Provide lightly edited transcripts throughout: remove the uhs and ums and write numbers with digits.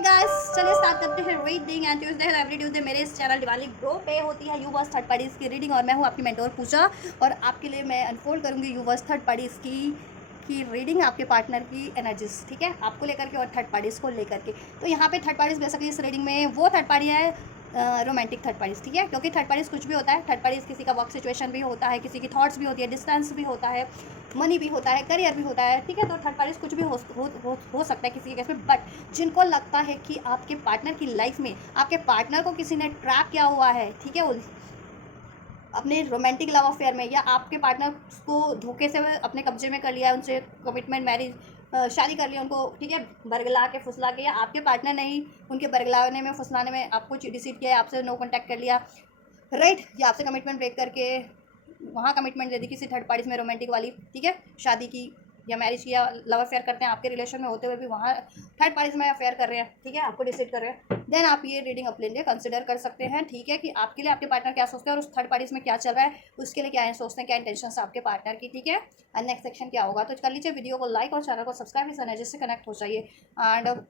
Guys, चलिए start करते हैं reading. And Tuesday every Tuesday मेरे इस चैनल दिवाली ग्रो पे होती है यूवर्स थर्ड पार्टीज की रीडिंग, और मैं हूँ आपकी मेंटोर पूजा। और आपके लिए मैं अनफोल्ड करूँगी यूवर्स थर्ड पार्टीज की रीडिंग, आपके पार्टनर की एनर्जीज, ठीक है, आपको लेकर के और थर्ड पार्टीज को लेकर के। तो यहाँ पे थर्ड पार्टीज बेसिकली इस रीडिंग में वो थर्ड पार्टी है, रोमांटिक थर्ड पार्टीज, ठीक है, क्योंकि थर्ड पार्टीज कुछ भी होता है। थर्ड पार्टीज किसी का वर्क सिचुएशन भी होता है, किसी की थॉट्स भी होती है, डिस्टेंस भी होता है, मनी भी होता है, करियर भी होता है, ठीक है। तो थर्ड पार्टीज कुछ भी हो सकता है किसी के केस में। बट जिनको लगता है कि आपके पार्टनर की लाइफ में आपके पार्टनर को किसी ने ट्रैप किया हुआ है, ठीक है, अपने रोमांटिक लव अफेयर में, या आपके पार्टनर को धोखे से अपने कब्जे में कर लिया है, उनसे कमिटमेंट मैरिज शादी कर लिया उनको, ठीक है, बरगला के फुसला के, या आपके पार्टनर ने ही उनके बरगलाने में फुसलाने में आपको डिसीव किया है, आपसे नो कॉन्टैक्ट कर लिया, राइट, या आपसे कमिटमेंट ब्रेक करके वहाँ कमिटमेंट दे दी किसी थर्ड पार्टीज में, रोमांटिक वाली, ठीक है, शादी की या मैरिज की, या लव अफेयर करते हैं आपके रिलेशन में होते हुए भी वहाँ थर्ड पार्टीज में अफेयर कर रहे हैं, ठीक है, आपको डिसाइड कर रहे हैं। देन आप ये रीडिंग अपने लिए कंसिडर कर सकते हैं, ठीक है, कि आपके लिए आपके पार्टनर क्या सोचते हैं और उस थर्ड पार्टीज में क्या चल रहा है, उसके लिए क्या सोचते हैं, क्या इंटेंशन आपके पार्टनर की, ठीक है। एंड नेक्स्ट सेक्शन क्या होगा, तो कर लीजिए वीडियो को लाइक और चैनल को सब्सक्राइब इस एनर्जी से कनेक्ट हो जाइए। एंड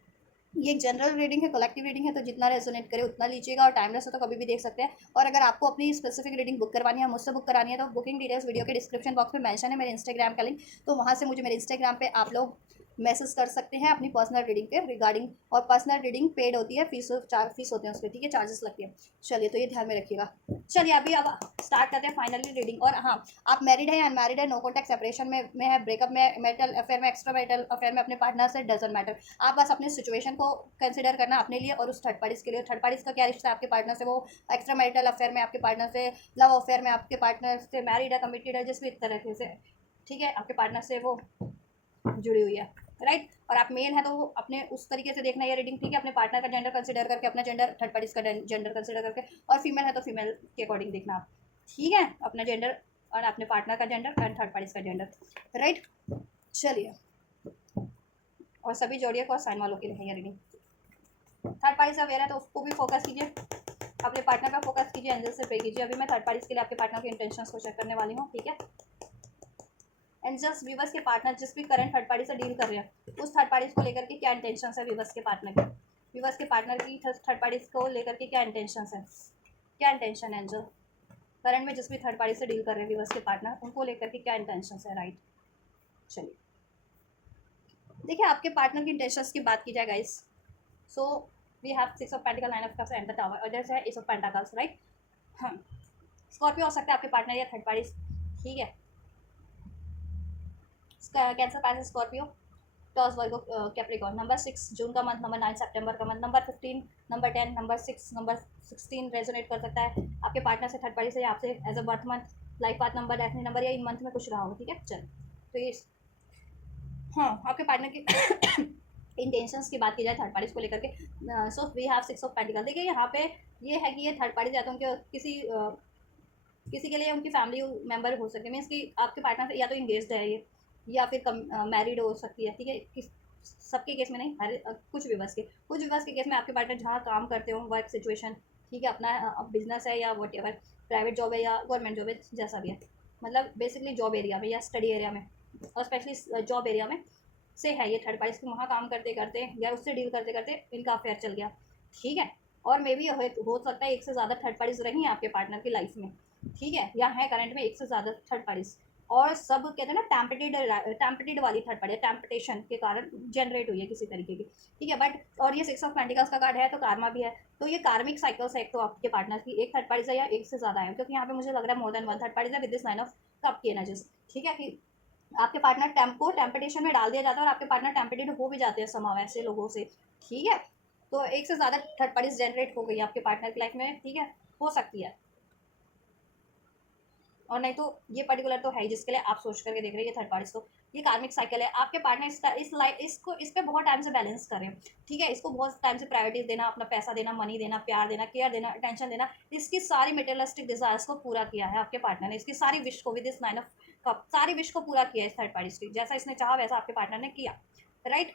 ये एक जनरल रीडिंग है, कलेक्टिव रीडिंग है, तो जितना रेजोनेट करे उतना लीजिएगा, और टाइमलेस हो तो कभी भी देख सकते हैं। और अगर आपको अपनी स्पेसिफिक रीडिंग बुक करवानी है, मुझसे बुक करानी है, तो बुकिंग डिटेल्स वीडियो के डिस्क्रिप्शन बॉक्स में मेंशन है, मेरे इंस्टाग्राम का लिंक, तो वहाँ से मुझे मेरे इंस्टाग्राम पे आप लोग मैसेज कर सकते हैं अपनी पर्सनल रीडिंग पे रिगार्डिंग। और पर्सनल रीडिंग पेड होती है, फीस होते हैं उसके, ठीक है, चार्जेस लगती है। चलिए, तो ये ध्यान में रखिएगा। चलिए अभी अब स्टार्ट करते हैं फाइनली रीडिंग। और हाँ, आप मैरिड है, अनमैरिड है, नो कॉन्टैक्ट, सेपरेशन में है, ब्रेकअप में, मैरिटल अफेयर में, एक्स्ट्रा मैरिटल अफेयर में, अपने पार्टनर से, डजंट मैटर। आप बस अपने सिचुएशन को कंसिडर करना अपने लिए और उस थर्ड पार्टीज के लिए। थर्ड पार्टीज का क्या रिश्ता है आपके पार्टनर से, वो एक्स्ट्रा मैरिटल अफेयर में आपके पार्टनर से, लव अफेयर में आपके पार्टनर से, मैरिड है, कमिटेड है, जिस भी तरह से, ठीक है, आपके पार्टनर से वो जुड़ी हुई है, राइट। और आप मेल है तो अपने उस तरीके से देखना ये रीडिंग, ठीक है, अपने पार्टनर का जेंडर कंसिडर करके, अपना जेंडर, थर्ड पार्टीज का जेंडर कंसिडर करके, और फीमेल है तो फीमेल के अकॉर्डिंग देखना आप, ठीक है, अपना जेंडर और अपने पार्टनर का जेंडर एंड थर्ड पार्टीज का जेंडर, राइट। चलिए, और सभी जोड़िए को साइन वालों के लिए है ये रीडिंग। थर्ड पार्टी से अवेयर है तो उसको भी फोकस कीजिए, अपने पार्टनर पर फोकस कीजिए, एंजल से पे कीजिए। अभी मैं थर्ड पार्टीज के लिए आपके पार्टनर के इंटेंशंस को चेक करने वाली हूँ, ठीक है। एंजल्स, व्यूवर्स के पार्टनर जिस भी करंट थर्ड पार्टी से डील कर रहे हैं, उस थर्ड पार्टीज को लेकर के क्या इंटेंशन है व्यूवर्स के पार्टनर की, व्यूवर्स के पार्टनर की थर्ड पार्टीज को लेकर के क्या इंटेंशन है, क्या इंटेंशन है एंजल करंट में जिस भी थर्ड पार्टी से डील कर रहे हैं व्यूवर्स के पार्टनर, उनको लेकर के क्या इंटेंशन है, राइट। चलिए देखिए, आपके पार्टनर की इंटेंशंस की बात की जाए guys, so we have 6 of pentacle, 9 of cups and the tower, और जैसे है एस ऑफ पेंटाकल्स, राइट। हाँ, स्कॉर्पियो हो सकता है आपके पार्टनर या थर्ड पार्टी, ठीक है। कैंसर, पैसेज, स्कॉर्पियो, टॉस, वर्गो, कैप्रिकॉर्न। नंबर 6 जून का मंथ, नंबर 9 सितंबर का month, number 15, number 10, number 6, number 16 resonate कर सकता है आपके पार्टनर से, थर्ड पार्टी से, या आपसे as a birth month, life path number, destiny number, या इन मंथ में कुछ रहा होगा, ठीक है। चल, तो ये हाँ, आपके पार्टनर की इंटेंशंस की बात की जाए थर्ड पार्टीज को लेकर के, so we have 6 of pentacle. देखिए यहाँ पे ये है कि ये थर्ड पार्टी या तो उनके किसी के लिए उनकी फैमिली मेंबर हो सकते हैं, मीन्स कि आपके पार्टनर से या तो इंगेज्ड है ये, या फिर मैरिड हो सकती है, ठीक है। सबके केस में नहीं, हर कुछ विवर्स के केस में आपके पार्टनर जहाँ काम करते हो, वर्क सिचुएशन, ठीक है, अपना बिजनेस है या वट एवर, प्राइवेट जॉब है या गवर्नमेंट जॉब है, जैसा भी है, मतलब बेसिकली जॉब एरिया में या स्टडी एरिया में, और स्पेशली जॉब एरिया में से है ये थर्ड पार्टी की, वहाँ काम करते करते या उससे डील करते करते इनका अफेयर चल गया, ठीक है। और मे भी हो सकता है एक से ज़्यादा थर्ड पार्टीज रही हैं आपके पार्टनर की लाइफ में, ठीक है, या है करंट में एक से ज़्यादा थर्ड पार्टीज, और सब कहते हैं ना टैम्पटेड वाली थर्ड पार्टी, टैम्पटेशन के कारण जनरेट हुई है किसी तरीके की, ठीक है। बट और ये 6 ऑफ पेंटिकल्स का कार्ड है तो कारमा भी है, तो ये कार्मिक साइकिल्स है, एक तो आपके पार्टनर की एक थर्ड पार्टी से या एक से ज़्यादा है, क्योंकि यहाँ पे मुझे लग रहा है more than one third party है with this line of cup की एनर्जीज, ठीक है, कि आपके पार्टनर टेम्पटेशन में डाल दिया जाता है और आपके पार्टनर टेम्पटेड हो भी जाते हैं समाव ऐसे लोगों से, ठीक है। तो एक से ज़्यादा थर्ड पार्टीज जनरेट हो गई आपके पार्टनर की लाइफ में, ठीक है, हो सकती है, और नहीं तो ये पर्टिकुलर तो है जिसके लिए आप सोच करके देख रहे हैं ये थर्ड पार्टीज, तो ये कार्मिक साइकिल है। आपके पार्टनर इस पे बहुत टाइम से बैलेंस कर रहे हैं, ठीक है, इसको बहुत टाइम से प्रायोरिटीज देना, अपना पैसा देना, मनी देना, प्यार देना, केयर देना, अटेंशन देना, इसकी सारी मटेरियलिस्टिक डिजायर्स को पूरा किया है आपके पार्टनर ने, इसकी सारी विश को with this line of cup, सारी विश को पूरा किया है इस थर्ड पार्टीज की, जैसा इसने चाहा वैसा आपके पार्टनर ने किया, राइट।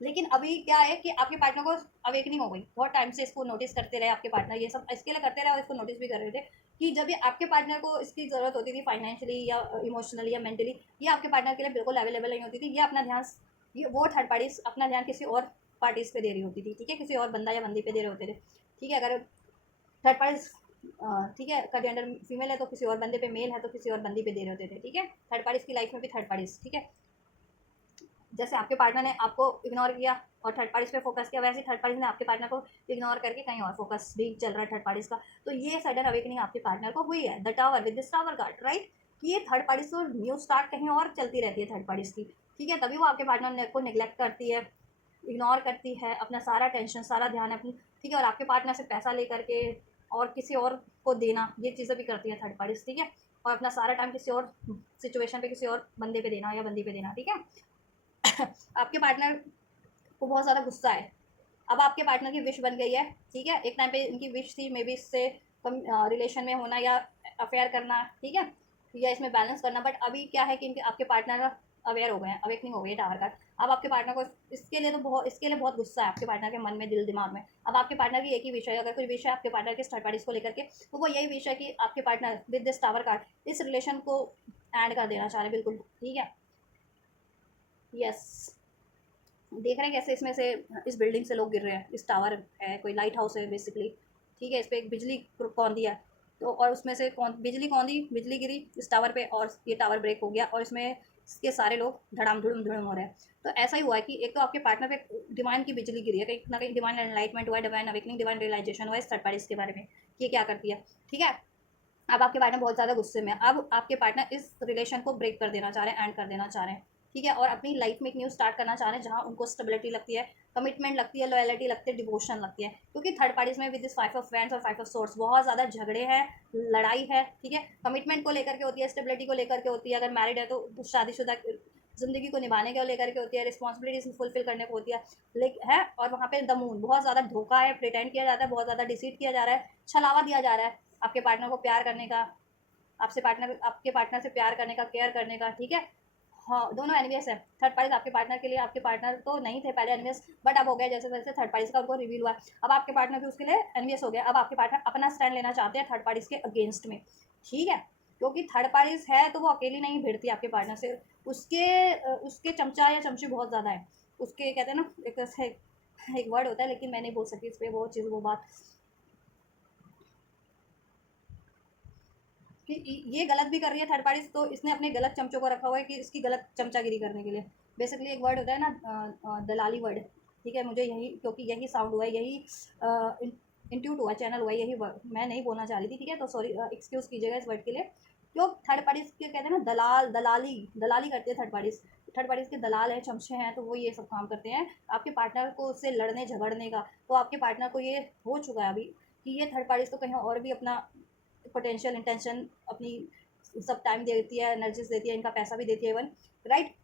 लेकिन अभी क्या है कि आपके पार्टनर को अवेकनिंग हो गई, बहुत टाइम से इसको नोटिस करते रहे आपके पार्टनर, ये सब इसके लिए करते रहे और इसको नोटिस भी कर रहे थे कि जब ये आपके पार्टनर को इसकी ज़रूरत होती थी फाइनेंशियली या इमोशनली या मेंटली, ये आपके पार्टनर के लिए बिल्कुल अवेलेबल नहीं होती थी, ये अपना ध्यान, ये वो थर्ड पार्टीज अपना ध्यान किसी और पार्टीज़ पे दे रही होती थी, ठीक है, किसी और बंदा या बंदी पे दे रहे होते थे, ठीक है। अगर थर्ड पार्टीज, ठीक है, का जेंडर फीमेल है तो किसी और बंदे पे मेल है तो किसी और बंदी पे दे रहे होते थे, ठीक है। थर्ड पार्टीज की लाइफ में भी थर्ड पार्टीज, ठीक है, जैसे आपके पार्टनर ने आपको इग्नोर किया और थर्ड पार्टीज पे फोकस किया, वैसे थर्ड पार्टीज ने आपके पार्टनर को इग्नोर करके कहीं और फोकस भी चल रहा है थर्ड पार्टीज का। तो ये सडन अवेकनिंग आपके पार्टनर को हुई है, the tower with this tower card, right, कि ये थर्ड पार्टीज को न्यू स्टार्ट कहीं और चलती रहती है थर्ड पार्टीज की, ठीक है। तभी वो आपके पार्टनर को निगलेक्ट करती है, इग्नोर करती है, अपना सारा टेंशन सारा ध्यान अपनी, ठीक है, और आपके पार्टनर से पैसा लेकर के और किसी और को देना, ये चीज़ें भी करती है थर्ड पार्टीज, ठीक है। और अपना सारा टाइम किसी और सिचुएशन पे किसी और बंदे पे देना या बंदी पे देना, ठीक है। आपके पार्टनर को बहुत ज़्यादा गुस्सा है, अब आपके पार्टनर की विश बन गई है, ठीक है। एक टाइम पे इनकी विश थी मे बी इससे कम रिलेशन में होना या अफेयर करना, ठीक है, या इसमें बैलेंस करना, बट अभी क्या है कि इनके आपके पार्टनर अवेयर हो गए हैं, अवेकनिंग हो गई है टावर का। अब आपके पार्टनर को इसके लिए बहुत गुस्सा है आपके पार्टनर के मन में, दिल दिमाग में। अब आपके पार्टनर की एक ही विश है, अगर कोई विश है आपके पार्टनर के थर्ड पार्टीज को लेकर के, तो वो यही विश है कि आपके partner with this tower card इस रिलेशन को एंड कर देना चाह रहे हैं, बिल्कुल, ठीक है। यस, देख रहे हैं कैसे इसमें से इस बिल्डिंग से लोग गिर रहे हैं, इस टावर है, कोई लाइट हाउस है बेसिकली, ठीक है, इस पर एक बिजली कौंधी है, तो और उसमें से बिजली कौंधी, बिजली गिरी इस टावर पे और ये टावर ब्रेक हो गया और इसमें इसके सारे लोग धड़ाम धुड़म धुड़म हो रहे हैं। तो ऐसा ही हुआ है कि एक तो आपके पार्टनर पे डिवाइन की बिजली गिरी है, कहीं ना कहीं डिवाइन एनलाइटमेंट हुआ है, डिवाइन अवेकनिंग, डिवाइन रियलाइजेशन हुआ है इस थर्ड पार्टी के बारे में कि ये क्या करती है, ठीक है। अब आपके पार्टनर बहुत ज़्यादा गुस्से में है, अब आपके पार्टनर इस रिलेशन को ब्रेक कर देना चाह रहे हैं, एंड कर देना चाह रहे हैं, ठीक है, और अपनी लाइफ में एक न्यू स्टार्ट करना चाह रहे हैं जहाँ उनको स्टेबिलिटी लगती है, कमिटमेंट लगती है, लॉयलिटी लगती है, डिवोशन लगती है, क्योंकि थर्ड पार्टीज में with this five of wands और फाइव ऑफ सोर्ड्स बहुत ज़्यादा झगड़े हैं, लड़ाई है, ठीक है, कमिटमेंट को लेकर के होती है, स्टेबिलिटी को लेकर के होती है, अगर मैरिड है तो शादीशुदा ज़िंदगी को निभाने को लेकर के होती है, रिस्पॉन्सिबिलिटीज फुलफिल करने को होती है, है। और वहाँ पे द मून, बहुत ज़्यादा धोखा है, प्रिटेंड किया जाता है, बहुत ज़्यादा डिसीट किया जा रहा है, छलावा दिया जा रहा है आपके पार्टनर को प्यार करने का, आपके पार्टनर से प्यार करने का, केयर करने का, ठीक है। हाँ, दोनों एनिमियस है थर्ड पार्टीज आपके पार्टनर के लिए, आपके पार्टनर तो नहीं थे पहले एनिमियस, बट अब हो गया जैसे जैसे थर्ड पार्टीज का उनको रिवील हुआ, अब आपके पार्टनर भी उसके लिए एनिमियस हो गया, अब आपके पार्टनर अपना स्टैंड लेना चाहते हैं थर्ड पार्टीज के अगेंस्ट में, ठीक है, क्योंकि थर्ड पार्टीज है तो वो अकेली नहीं भिड़ती आपके पार्टनर से, उसके चमचा या चमची बहुत ज़्यादा है, उसके कहते हैं ना एक तरह से एक वर्ड होता है, लेकिन मैं नहीं बोल सकती इस पर वो चीज़ वो बात, कि ये गलत भी कर रही है थर्ड पार्टी, तो इसने अपने गलत चमचों को रखा हुआ है कि इसकी गलत चमचागिरी करने के लिए, बेसिकली एक वर्ड होता है ना दलाली वर्ड, ठीक है, मुझे यही क्योंकि यही साउंड हुआ है, यही इंट्यूट हुआ, चैनल हुआ, यही वर्ड मैं नहीं बोलना चाह रही थी, ठीक है, तो सॉरी, एक्सक्यूज़ कीजिएगा इस वर्ड के लिए। जो थर्ड पार्टीज के कहते हैं ना दलाल, दलाली दलाली करते हैं थर्ड पार्टीज के दलाल हैं, चमचे हैं, तो वो ये सब काम करते हैं आपके पार्टनर को उससे लड़ने झगड़ने का। तो आपके पार्टनर को ये हो चुका है अभी कि ये थर्ड पार्टीज तो कहीं और भी अपना पोटेंशियल इंटेंशन अपनी सब टाइम देती है, एनर्जीज देती है, इनका पैसा भी देती है इवन, राइट,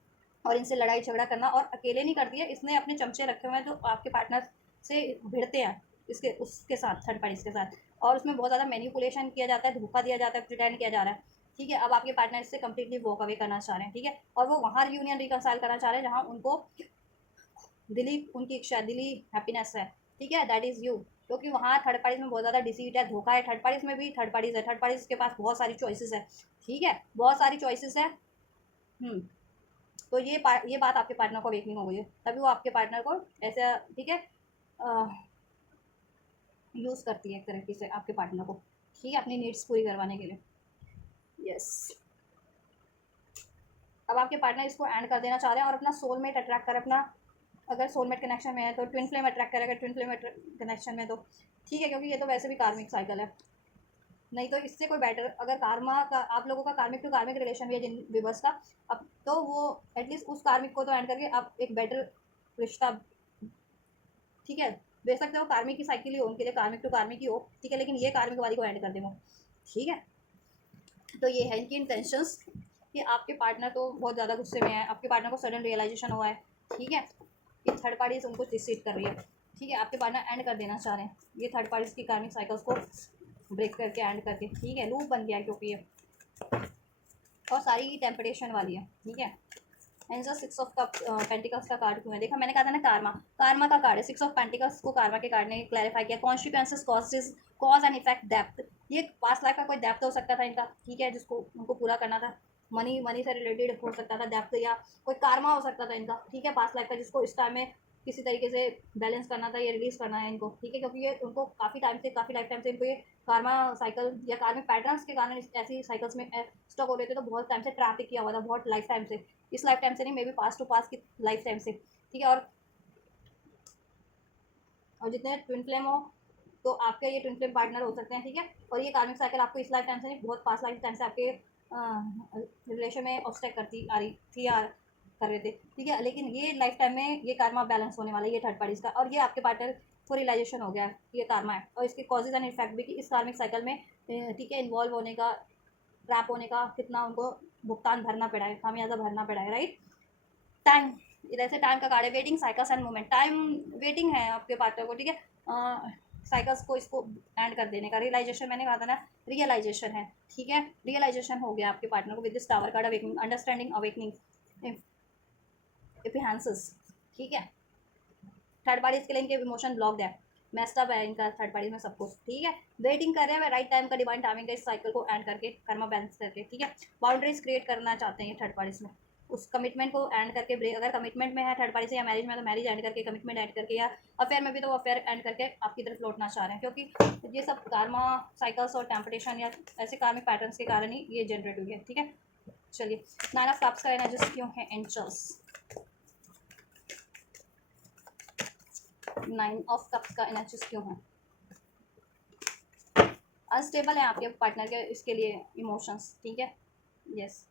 और इनसे लड़ाई झगड़ा करना, और अकेले नहीं करती है, इसने अपने चमचे रखे हुए हैं जो आपके पार्टनर से भिड़ते हैं इसके उसके साथ, थर्ड पार्टीज के साथ, और उसमें बहुत ज़्यादा मैनिपुलेशन किया जाता है, धोखा दिया जाता है, प्रिटेंड किया जा रहा है, ठीक है। अब आपके पार्टनर इससे कम्प्लीटली वॉक अवे करना चाह रहे हैं, ठीक है, और वो वहाँ यूनियन रिकनसाइल करना चाह रहे हैं जहाँ उनको दिली उनकी इच्छा, दिली हैप्पीनेस है, ठीक है, दैट इज़ यू, क्योंकि वहाँ थर्ड पार्टीज में बहुत ज़्यादा डिसीट है, धोखा है, थर्ड पार्टीज में भी थर्ड पार्टीज है, थर्ड पार्टीज के पास बहुत सारी चॉइसेस है, ठीक है, बहुत सारी चॉइसेस है। तो ये बात आपके पार्टनर को अवेकनिंग हो गई है, तभी वो आपके पार्टनर को ऐसा, ठीक है, यूज़ करती है एक तरीके से आपके पार्टनर को, ठीक है, अपनी नीड्स पूरी करवाने के लिए। यस, अब आपके पार्टनर इसको एंड कर देना चाह रहे हैं और अपना सोलमेट अट्रैक्ट कर, अपना अगर सोलमेट कनेक्शन में है तो ट्विन फ्लेम अट्रैक्ट करेगा, ट्विन फ्लेम कनेक्शन में तो ठीक है, क्योंकि ये तो वैसे भी कार्मिक साइकिल है, नहीं तो इससे कोई बेटर, अगर कार्मा का आप लोगों का कार्मिक टू कार्मिक रिलेशन भी है जिन विवर्स का, अब तो वो एटलीस्ट उस कार्मिक को तो एंड करके आप एक बेटर रिश्ता, ठीक है, दे सकते हो, कार्मिक की साइकिल ही हो उनके लिए, कार्मिक टू कार्मिक ही हो, ठीक है, लेकिन ये कार्मिक वाली को एंड कर देंगे, ठीक है। तो ये है इनकी इंटेंशंस कि आपके पार्टनर तो बहुत ज़्यादा गुस्से में है, आपके पार्टनर को सडन रियलाइजेशन हुआ है, ठीक है, कि थर्ड पार्टीज उनको डिसीट कर रही है, ठीक है, आपके पार्टनर एंड कर देना चाह रहे हैं ये थर्ड पार्टीज की कार्मिक साइकिल्स को ब्रेक करके एंड करके, ठीक है, लूप बन गया है क्योंकि ये, और सारी टेम्पटेशन वाली है, ठीक है। एंड जो सिक्स ऑफ कप पेंटिकल्स का कार्ड क्यों है, देखा मैंने कहा था ना, कार्मा का कार्ड है, सिक्स ऑफ पेंटिकल्स को कार्मा के कार्ड ने क्लैरिफाई किया, consequences, cause and effect, depth, ये पास्ट लाइफ का कोई डेप्थ हो सकता था इनका, ठीक है, जिसको उनको पूरा करना था, मनी से रिलेटेड हो सकता था डेप्थ, या कोई कार्मा हो सकता था इनका, ठीक है, पास्ट लाइफ का, जिसको इस टाइम में किसी तरीके से बैलेंस करना था, ये रिलीज़ करना है इनको, ठीक है, क्योंकि ये उनको काफ़ी टाइम से, काफ़ी लाइफ टाइम से इनको ये कार्मा साइकिल या कार्मिक पैटर्न्स के कारण ऐसी साइकिल्स में स्टक हो रहे थे, तो बहुत टाइम से ट्रैफिक किया हुआ था, बहुत लाइफ टाइम से, इस लाइफ टाइम से नहीं, मे बी पास टू पास की लाइफ टाइम से, ठीक है। और जितने ट्विन फ्लेम हो तो आपके ये ट्विन फ्लेम पार्टनर हो सकते हैं, ठीक है। और ये कार्मिक साइकिल आपको इस लाइफ टाइम से नहीं, बहुत पास लाइफ टाइम से आपके रिलेशन में ऑब्स्टेक करती आ रही थी या कर रहे थे, ठीक है। लेकिन ये लाइफ टाइम में ये कार्मा बैलेंस होने वाला है, ये थर्ड पार्टीज का, और ये आपके पार्टनर को रियलाइजेशन हो गया ये कार्मा है, और इसके कॉजेज एंड इफेक्ट भी कि इस कार्मिक साइकिल में, ठीक है, इन्वॉल्व होने का, ट्रैप होने का कितना उनको भुगतान भरना पड़ा है, खामियाजा भरना पड़ा है, राइट। टाइम, इधर से टाइम का कार्ड है, waiting, cycles and movement. Time waiting है आपके पार्टनर को, ठीक है, साइकिल्स को इसको एंड कर देने का। रियलाइजेशन मैंने कहा था ना, रियलाइजेशन है, ठीक है, रियलाइजेशन हो गया आपके पार्टनर को with this tower card, awakening, understanding, awakening, एपिहांसिस, ठीक है। थर्ड पार्टी के लिए इनके इमोशन ब्लॉक्ड है, मेस्टअप है इनका थर्ड पार्टी में सब कुछ, ठीक है। वेटिंग कर रहे हैं राइट टाइम का, डिवाइन टाइमिंग का, इस साइकिल को एंड करके, कर्मा बैलेंस करके, ठीक है। बाउंड्रीज क्रिएट करना चाहते हैं ये थर्ड पार्टीज में, उस कमिटमेंट को एंड करके ब्रेक, अगर कमिटमेंट में है थर्ड पार्टी से या मैरिज में, तो मैरिज एंड करके, कमिटमेंट एंड करके, या अफेयर में भी तो वो अफेयर एंड करके आपकी तरफ लौटना चाह रहे हैं, क्योंकि ये सब कार्मा साइकिल्स और टेम्पटेशन या ऐसे कार्मिक पैटर्न्स के कारण ही ये जनरेट हुई है, ठीक है। चलिए, 9 ऑफ कप्स का एनर्जीज क्यों है एंजल्स, 9 ऑफ कप्स का एनर्जीज क्यों है, अनस्टेबल है आपके पार्टनर के, इसके लिए इमोशंस, ठीक है, यस।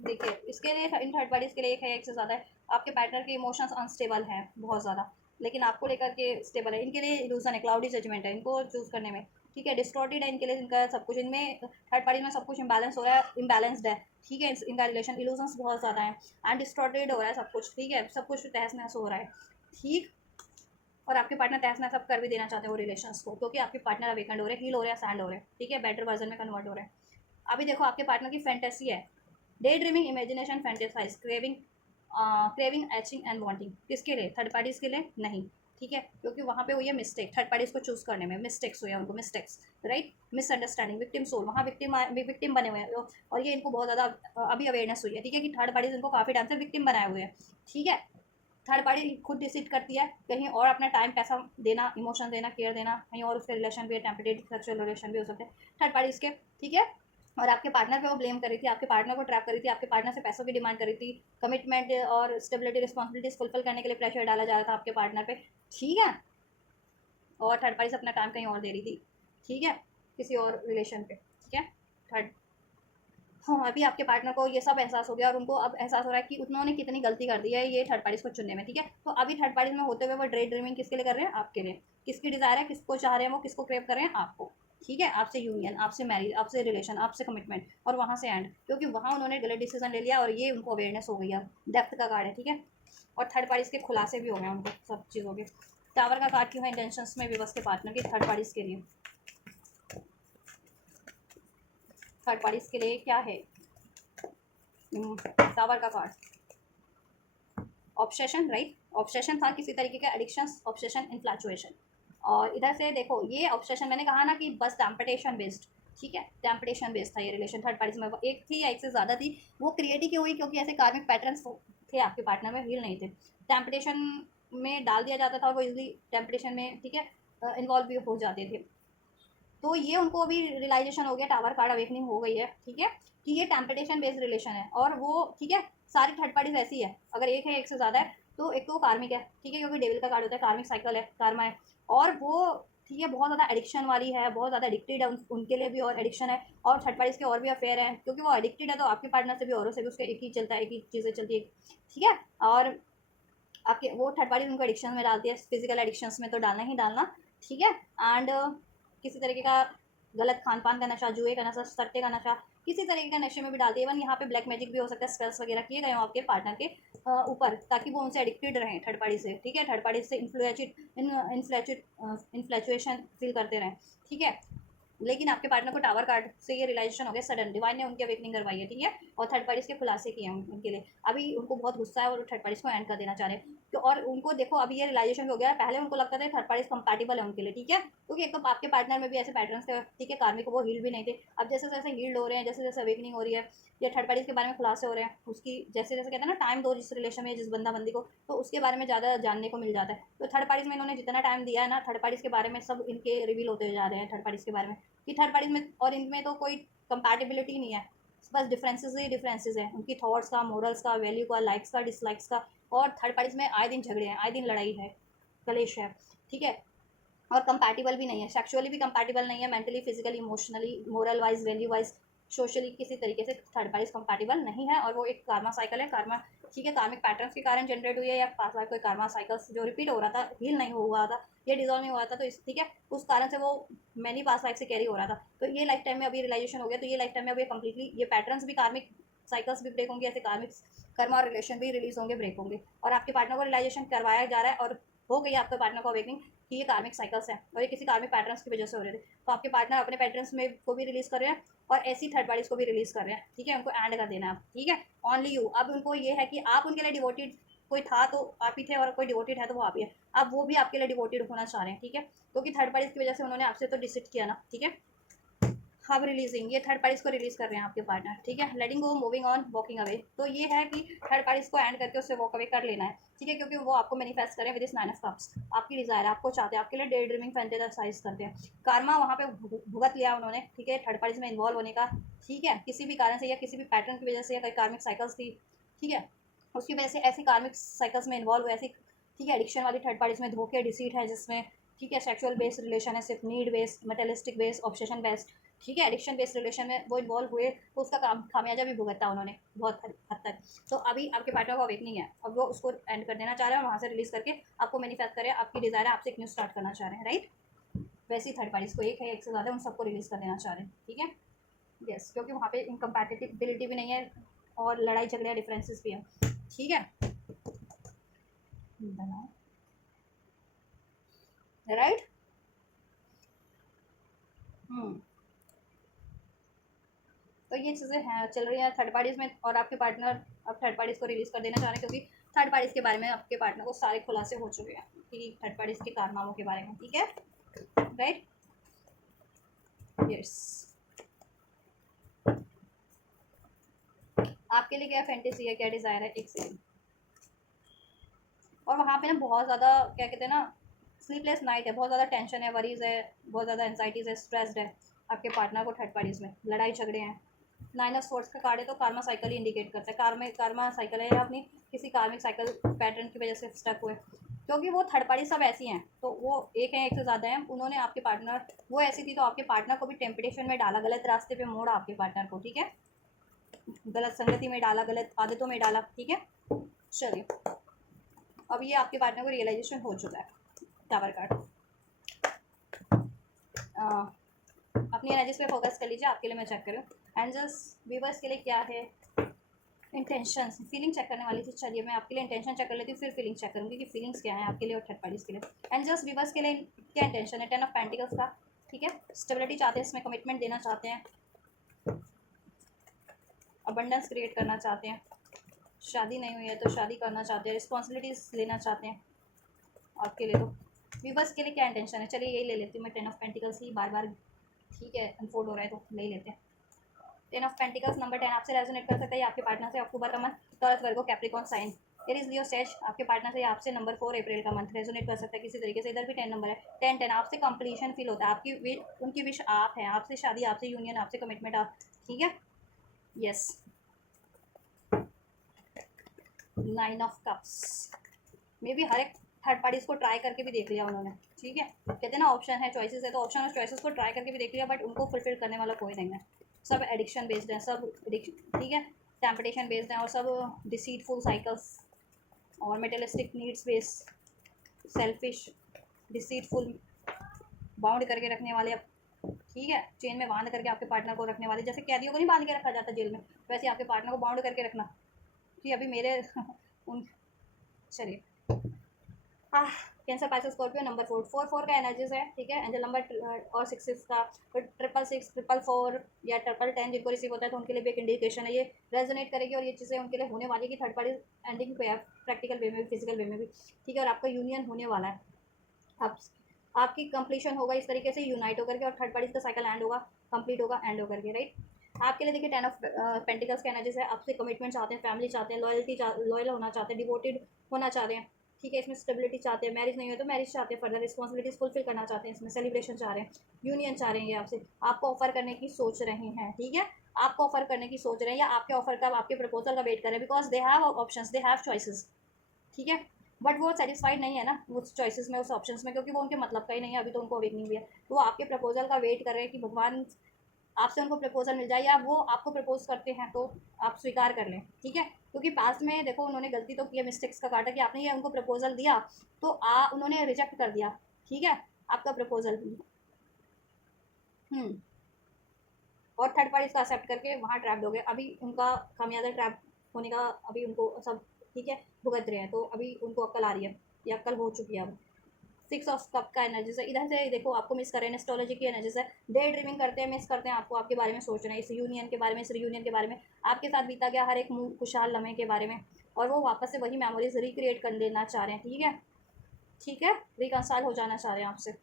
देखिए, इसके लिए इन थर्ड पार्टीज के लिए एक है, एक से ज़्यादा है, आपके पार्टनर के इमोशंस अनस्टेबल हैं बहुत ज़्यादा, लेकिन आपको लेकर के स्टेबल है। इनके लिए इल्यूजन है, क्लाउडी जजमेंट है इनको चूज़ करने में, ठीक है, डिस्टॉर्टेड है इनके लिए, इनका सब कुछ, इनमें थर्ड पार्टी में सब कुछ इम्बैलेंस हो रहा है, इम्बैलेंस्ड है, ठीक है, इनका रिलेशन, इल्यूजन्स बहुत ज़्यादा है, एंड डिस्टॉर्टेड हो रहा है सब कुछ, ठीक है, सब कुछ तहस नहस हो रहा है, ठीक। और आपके पार्टनर तहस नहस सब कर भी देना चाहते हैं वो रिलेशंस को, क्योंकि आपके पार्टनर अवेकंड हो रहे हैं, हील हो रहे हैं, सैंड हो रहे हैं, ठीक है, बेटर वर्जन में कन्वर्ट हो रहे हैं। अभी देखो आपके पार्टनर की फैंटेसी है, day dreaming, imagination, fantasise, craving, craving, etching and wanting, किसके लिए, थर्ड पार्टीज के लिए नहीं, ठीक है, क्योंकि वहाँ पे हुई है मिस्टेक, थर्ड पार्टीज को चूज करने में मिस्टेक्स हुए हैं उनको, mistakes, right, misunderstanding, victim soul, वहाँ विक्टिम बने हुए हैं, और ये इनको बहुत ज़्यादा अभी अवेयरनेस हुई है, ठीक है, कि थर्ड पार्टीज इनको काफ़ी टाइम से विक्टिम बनाए हुए हैं, ठीक है। थर्ड पार्टी खुद डिसाइड करती है कहीं और अपना टाइम पैसा देना, इमोशन देना, केयर देना, कहीं और उसके रिलेशन भी, टेम्परेरी सेक्सुअल रिलेशन भी हो सकते हैं थर्ड पार्टीज के, ठीक है। और आपके पार्टनर पे वो ब्लेम कर रही थी, आपके पार्टनर को ट्रैप कर रही थी, आपके पार्टनर से पैसों की डिमांड कर रही थी, कमिटमेंट और स्टेबिलिटी, रिस्पॉन्सिबिलिटीज फुलफिल करने के लिए प्रेशर डाला जा रहा था आपके पार्टनर पे, ठीक है। और थर्ड पार्टी से अपना टाइम कहीं और दे रही थी, ठीक है, किसी और रिलेशन पे, ठीक है। थर्ड, हाँ, अभी आपके पार्टनर को ये सब एहसास हो गया, और उनको अब एहसास हो रहा है कि उन्होंने कितनी गलती कर दी है ये थर्ड पार्टीज को चुनने में, ठीक है। तो अभी थर्ड पार्टीज में होते हुए वो डे ड्रीमिंग किसके लिए कर रहे हैं, आपके लिए, किसकी डिज़ायर है, किसको चाह रहे हैं वो, किसको क्रेव कर रहे हैं, आपको, ठीक है, आपसे यूनियन, आपसे मैरिज, आपसे रिलेशन, आपसे कमिटमेंट, और वहाँ से एंड, क्योंकि वहाँ उन्होंने गलत डिसीजन ले लिया और ये उनको अवेयरनेस हो गई है, डेप्थ का कार्ड है, ठीक है। और थर्ड पार्टीज के खुलासे भी हो गए उनको सब चीज़ों के। टावर का कार्ड क्यों है इंटेंशंस में विवश के पार्टनर के थर्ड पार्टीज के लिए, थर्ड पार्टीज के लिए क्या है टावर का कार्ड, ऑब्सेशन, राइट, ऑब्सेशन था किसी तरीके का, एडिक्शन, ऑब्सेशन, इन्फ्लैचुएशन। और इधर से देखो ये ऑब्सेशन, मैंने कहा ना कि बस टेम्पटेशन बेस्ड, ठीक है, टेम्पटेशन बेस्ड था ये रिलेशन थर्ड पार्टीज में, एक थी या एक से ज़्यादा थी, वो क्रिएट ही क्यों हुई, क्योंकि ऐसे कार्मिक पैटर्न्स थे आपके पार्टनर में, हील नहीं थे, टेम्पटेशन में डाल दिया जाता था, वो इजली टेम्पटेशन में, ठीक है, इन्वॉल्व भी हो जाते थे। तो ये उनको अभी रियलाइजेशन हो गया, टावर कार्ड अवेकनिंग हो गई है, ठीक है, कि ये टेम्पटेशन बेस्ड रिलेशन है, और वो, ठीक है, सारी थर्ड पार्टीज ऐसी है, अगर एक है एक से ज़्यादा है तो एक तो कार्मिक है, ठीक है, क्योंकि डेविल का कार्ड होता है, कार्मिक साइकिल है, कार्मा है, और वो, ठीक है, बहुत ज़्यादा एडिक्शन वाली है, बहुत ज़्यादा एडिक्टेड है, उनके लिए भी और एडिक्शन है, और थर्ड पार्टीज के और भी अफेयर हैं, क्योंकि वो एडिक्टेड है तो आपके पार्टनर से भी, औरों से भी उसका एक ही चलता है, एक ही चीज़ें चलती है, ठीक है। और आपके वो थर्ड पार्टी उनको एडिक्शन में डालती है, फिजिकल एडिक्शंस में तो डालना ही डालना, ठीक है। एंड किसी तरीके का गलत खान पान का नशा, जुए का नशा, सट्टे का नशा, किसी तरीके का नशे में भी डालती है। इवन यहाँ पे ब्लैक मैजिक भी हो सकता है, स्पेल्स वगैरह किए गए हो आपके पार्टनर के ऊपर, ताकि वो उनसे एडिक्टेड रहें थर्ड पार्टी से, ठीक है, थर्ड पार्टी से इन्फ्लैचुएशन फील करते रहें, ठीक है। लेकिन आपके पार्टनर को टावर कार्ड से ये रियलाइजेशन हो गया सडन, डिवाइन ने उनकी अवेकनिंग करवाई है, ठीक है, और थर्ड पार्टीज के खुलासे किए हैं उनके लिए, अभी उनको बहुत गुस्सा है और थर्ड पार्टीज को एंड कर देना चाह रहे हैं। तो और उनको देखो अभी ये रियलाइजेशन हो गया है, पहले उनको लगता था थर्ड पार्टीज कंपैटिबल है उनके लिए, ठीक है, क्योंकि एक तो आपके पार्टनर में भी ऐसे पैटर्न्स थे, ठीक है, कार्मिक वो हील भी नहीं थे। अब जैसे जैसे हील्ड हो रहे हैं, जैसे जैसे अवेकनिंग हो रही है, या थर्ड पार्टीज के बारे में खुलासे हो रहे हैं, उसकी जैसे जैसे कहते हैं ना टाइम दो जिस रिलेशन में जिस बंदा बंदी को, तो उसके बारे में ज़्यादा जानने को मिल जाता है। तो थर्ड पार्टीज में इन्होंने जितना टाइम दिया है ना, थर्ड पार्टीज के बारे में सब इनके रिवील होते जा रहे हैं, थर्ड पार्टीज के बारे में, कि थर्ड पार्टीज में और इनमें तो कोई कंपैटिबिलिटी नहीं है, बस डिफरेंसेस ही डिफरेंसेस हैं उनकी थॉट्स का, मोरल्स का, वैल्यू का, लाइक्स का, डिसलाइक्स का। और थर्ड पार्टीज में आए दिन झगड़े हैं, आए दिन लड़ाई है, कलेश है, ठीक है, और कंपैटिबल भी नहीं है, सेक्सुअली भी कंपैटिबल नहीं है, mentally, physically, emotionally, moral wise, value wise, socially किसी तरीके से थर्ड पार्टीज कंपैटिबल नहीं है। और वो एक कार्मा साइकिल है, कार्मा, ठीक है, कार्मिक पैटर्न्स के कारण जनरेट हुई है, या पास लाइफ कोई कार्मा साइकिल्स जो रिपीट हो रहा था, हील नहीं हुआ था, ये डिजॉल्व नहीं हुआ था, तो इस, ठीक है, उस कारण से वो मैनी पास लाइफ से कैरी हो रहा था। तो ये लाइफ टाइम में अभी रियलाइजेशन हो गया, तो ये लाइफ टाइम में अभी कंप्लीटली ये पैटर्न्स भी, कार्मिक साइकिल्स भी ब्रेक होंगे, ऐसे कार्मिक कर्मा और रिलेशन भी रिलीज होंगे, ब्रेक होंगे, और आपके पार्टनर को रियलाइजेशन करवाया जा रहा है और हो गई आपके पार्टनर को अवेकनिंग कि ये कार्मिक साइकिल्स हैं और ये किसी कार्मिक पैटर्न्स की वजह से हो रहे थे। तो आपके पार्टनर अपने पैटर्न्स में को भी रिलीज कर रहे हैं और ऐसी थर्ड पार्टीज को भी रिलीज कर रहे हैं, ठीक है, उनको एंड कर देना आप, ठीक है, ओनली यू। अब उनको ये है कि आप उनके लिए डिवोटेड कोई था तो आप ही थे, और कोई डिवोटेड है तो वो आप ही है, अब वो भी आपके लिए डिवोटेड होना चाह रहे हैं, ठीक है, क्योंकि थर्ड पार्टीज की वजह से उन्होंने आपसे तो डिसिट किया ना, ठीक है। अब रिलीजिंग, ये थर्ड पार्टीज को रिलीज कर रहे हैं आपके पार्टनर, ठीक है, लेटिंग गो, मूविंग ऑन, वॉकिंग अवे। तो ये है कि थर्ड पार्टीज को एंड करके उससे वॉक अवे कर लेना है, ठीक है, क्योंकि वो आपको मैनिफेस्ट करें with this nine of cups, आपकी डिजायर, आपको चाहते हैं, आपके लिए डे ड्रीमिंग, फैंटेसाइज करते हैं, कार्मा वहाँ पे भुगत लिया उन्होंने, ठीक है, थर्ड पार्टीज में इन्वॉल्व होने का, ठीक है, किसी भी कारण से या किसी भी पैटर्न की वजह से, या कोई कार्मिक साइकिल्स थी, ठीक है, उसकी वजह से ऐसी कार्मिक साइकिल्स में इन्वॉल्व हुए, ऐसी, ठीक है, एडिक्शन वाली थर्ड पार्टीज में धोखे, डिसीट है जिसमें, ठीक है, सेक्सुअल बेस्ड रिलेशन है, सिर्फ need based, materialistic based, obsession based, ठीक है, एडिक्शन बेस्ड रिलेशन में वो इन्वॉल्व हुए, तो उसका काम खामियाजा भी भुगता उन्होंने बहुत हद तक। तो अभी आपके पार्टनर को अवेकनिंग है, अब वो उसको एंड कर देना चाह रहे हैं, वहाँ से रिलीज करके आपको मैनिफेस्ट करें, आपकी डिजायर है, आपसे एक न्यू स्टार्ट करना चाह रहे हैं, राइट। वैसे ही थर्ड पार्टीज को एक है, एक से ज़्यादा, उन सबको रिलीज कर देना चाह रहे हैं, ठीक है, यस, क्योंकि वहाँ पे इनकम्पैटिबिलिटी भी नहीं है और लड़ाई झगड़े डिफरेंसेस भी है, ठीक है, राइट। तो ये चीज़ें हैं, चल रही हैं थर्ड पार्टीज़ में, और आपके पार्टनर अब थर्ड पार्टीज़ को रिलीज़ कर देना चाह रहे हैं, क्योंकि थर्ड पार्टीज़ के बारे में आपके पार्टनर को सारे खुलासे हो चुके हैं कि थर्ड पार्टीज़ के कारनामों के बारे में, ठीक है, राइट, यस। आपके लिए क्या फैंटेसी है, क्या डिज़ायर है, एक सेकंड। और वहाँ पे ना बहुत ज़्यादा क्या कहते हैं ना, स्लीपलेस नाइट है, बहुत ज़्यादा टेंशन है, वरीज है, बहुत ज़्यादा एंजाइटीज़ है, स्ट्रेस्ड है आपके पार्टनर को थर्ड पार्टीज़ में, लड़ाई झगड़े हैं। नाइन ऑफ स्वॉर्ड्स का कार्ड है, तो कार्मा साइकिल ही इंडिकेट करता है, कार्मा साइकिल है, या अपनी किसी कार्मिक साइकिल पैटर्न की वजह से स्टक हुए, क्योंकि वो थर्ड पार्टी सब ऐसी हैं, तो वो एक है, एक से ज़्यादा हैं, उन्होंने आपके पार्टनर, वो ऐसी थी तो आपके पार्टनर को भी टेम्पटेशन में डाला, गलत रास्ते पे मोड़ा आपके पार्टनर को, ठीक है, गलत संगति में डाला, गलत आदतों में डाला, ठीक है। चलिए, अब ये आपके पार्टनर को रियलाइजेशन हो चुका है। टावर कार्ड, अपनी एनर्जीज पे फोकस कर लीजिए, आपके लिए मैं चेक करूँ, एंजल्स व्यूवर्स के लिए क्या है इंटेंशन, फीलिंग चेक करने वाली थी, चलिए मैं आपके लिए इंटेंशन चेक कर लेती हूँ, फिर फीलिंग चेक करूँगी कि फीलिंग्स क्या है आपके लिए और थर्ड पार्टीज के लिए। एंजल्स व्यूवर्स के लिए क्या इंटेंशन है, 10 ऑफ पेंटिकल्स का, ठीक है, स्टेबिलिटी चाहते हैं, इसमें कमिटमेंट देना चाहते हैं, अबंडेंस क्रिएट करना चाहते हैं, शादी नहीं हुई है तो शादी करना चाहते हैं, रिस्पॉन्सिबिलिटीज लेना चाहते हैं आपके लिए। तो व्यूवर्स के लिए क्या इंटेंशन है, चलिए यही ले लेती हूँ मैं, 10 ऑफ पेंटिकल्स ही बार बार, ठीक है, अनफोल्ड हो रहा है तो ले लेते हैं। 10 ऑफ पेंटिकल्स, नंबर 10 आपसे रेजोनेट कर सकता है, आपके पार्टनर से अक्टूबर का month, Taurus Virgo Capricorn sign, Aries Leo Sag, आपके पार्टनर से आपसे नंबर 4 अप्रैल का मंथ रेजोनेट कर सकता है किसी तरीके से, इधर भी 10 नंबर है, 10 आपसे कंप्लीशन फील होता है, आपकी उनकी विश आप है, आपसे शादी, आपसे यूनियन, आपसे कमिटमेंट, आप, ठीक है, yes. 9 of cups, may be हर एक थर्ड पार्टीज को ट्राई करके भी देख लिया उन्होंने, ठीक है, कहते हैं ना ऑप्शन है, चॉइसेस है, तो ऑप्शन और चॉइसेस को ट्राई करके भी देख लिया, बट उनको फुलफिल करने वाला कोई नहीं है, सब एडिक्शन बेस्ड है, सब ठीक है, टेम्पटेशन बेस्ड है, और सब डिसीटफुल साइकिल्स और materialistic needs based, selfish, deceitful, bound करके रखने वाले, ठीक है, चेन में बांध करके आपके पार्टनर को रखने वाले, जैसे कैदियों को नहीं बांध के रखा जाता जेल में, वैसे आपके पार्टनर को बाउंड करके रखना, कि अभी मेरे उन, चलिए कैंसर, पाइसेस, स्कॉर्पियो, नंबर 4 4 4 का एनर्जीज है, ठीक है। एंजल नंबर और 6 का, तो 666 444 या 1010 जिनको रिसीव होता है तो उनके लिए भी एक इंडिकेशन है, ये रेजोनेट करेगी और ये चीज़ें उनके लिए होने वाली कि थर्ड पार्टी एंडिंग पे है, प्रैक्टिकल वे में भी, फिजिकल वे में भी, ठीक है। और आपका यूनियन होने वाला है, आप आपकी कंप्लीशन होगा इस तरीके से, यूनाइट होकर के, और थर्ड पार्टी का साइकिल एंड होगा, कंप्लीट होगा, एंड होकर के, राइट। आपके लिए देखिए 10 ऑफ पेंटिकल्स का एनर्जीज है, आपसे कमिटमेंट चाहते हैं, फैमिली चाहते हैं, लॉयल होना चाहते हैं, डिवोटेड होना चाहते हैं, ठीक है। इसमें स्टेबिलिटी चाहते हैं, मैरिज नहीं हो तो मैरिज चाहते हैं, फर्दर रिस्पॉन्सिबिलिटीज फुलफिल करना चाहते हैं, इसमें सेलिब्रेशन चाह रहे हैं, यूनियन चाह रहे हैं, ये आपसे आपको ऑफर करने की सोच रहे हैं, ठीक है। आपको ऑफर करने की सोच रहे हैं या आपके ऑफर का, आपके प्रपोजल का वेट कर रहे हैं, because they have options, they have choices, ठीक है। बट वो सेटिस्फाइड नहीं है ना उस चॉइसेस में, उस ऑप्शंस में, क्योंकि वो उनके मतलब का ही नहीं है, अभी तो उनको अवेकनिंग हुई है, तो वो आपके प्रपोजल का वेट कर रहे हैं कि भगवान आपसे उनको प्रपोजल मिल जाए, या वो आपको प्रपोज करते हैं तो आप स्वीकार कर लें, ठीक है। क्योंकि पास्ट में देखो उन्होंने गलती तो की है, मिस्टेक्स का काटा कि आपने ये उनको प्रपोजल दिया तो उन्होंने रिजेक्ट कर दिया, ठीक है, आपका प्रपोजल भी। और थर्ड पार्टी इसका एक्सेप्ट करके वहाँ ट्रैप्ड हो गए, अभी उनका खामियाजा ट्रैप होने का अभी उनको सब, ठीक है, भुगत रहे हैं, तो अभी उनको अक्ल आ रही है, ये अक्ल हो चुकी है अब। 6 ऑफ कप का एनर्जी है, इधर से देखो आपको मिस कर रहे हैं, एस्ट्रोलॉजी की एनर्जी है, डे ड्रीमिंग करते हैं, मिस करते हैं आपको, आपके बारे में सोच रहे हैं, इस यूनियन के बारे में, इस रियूनियन के बारे में, आपके साथ बीता गया हर एक खुशहाल लम्हे के बारे में, और वो वापस से वही मेमोरीज रिक्रिएट कर लेना चाह रहे हैं, ठीक है, ठीक है, रिकंसाइल हो जाना चाह रहे हैं आपसे।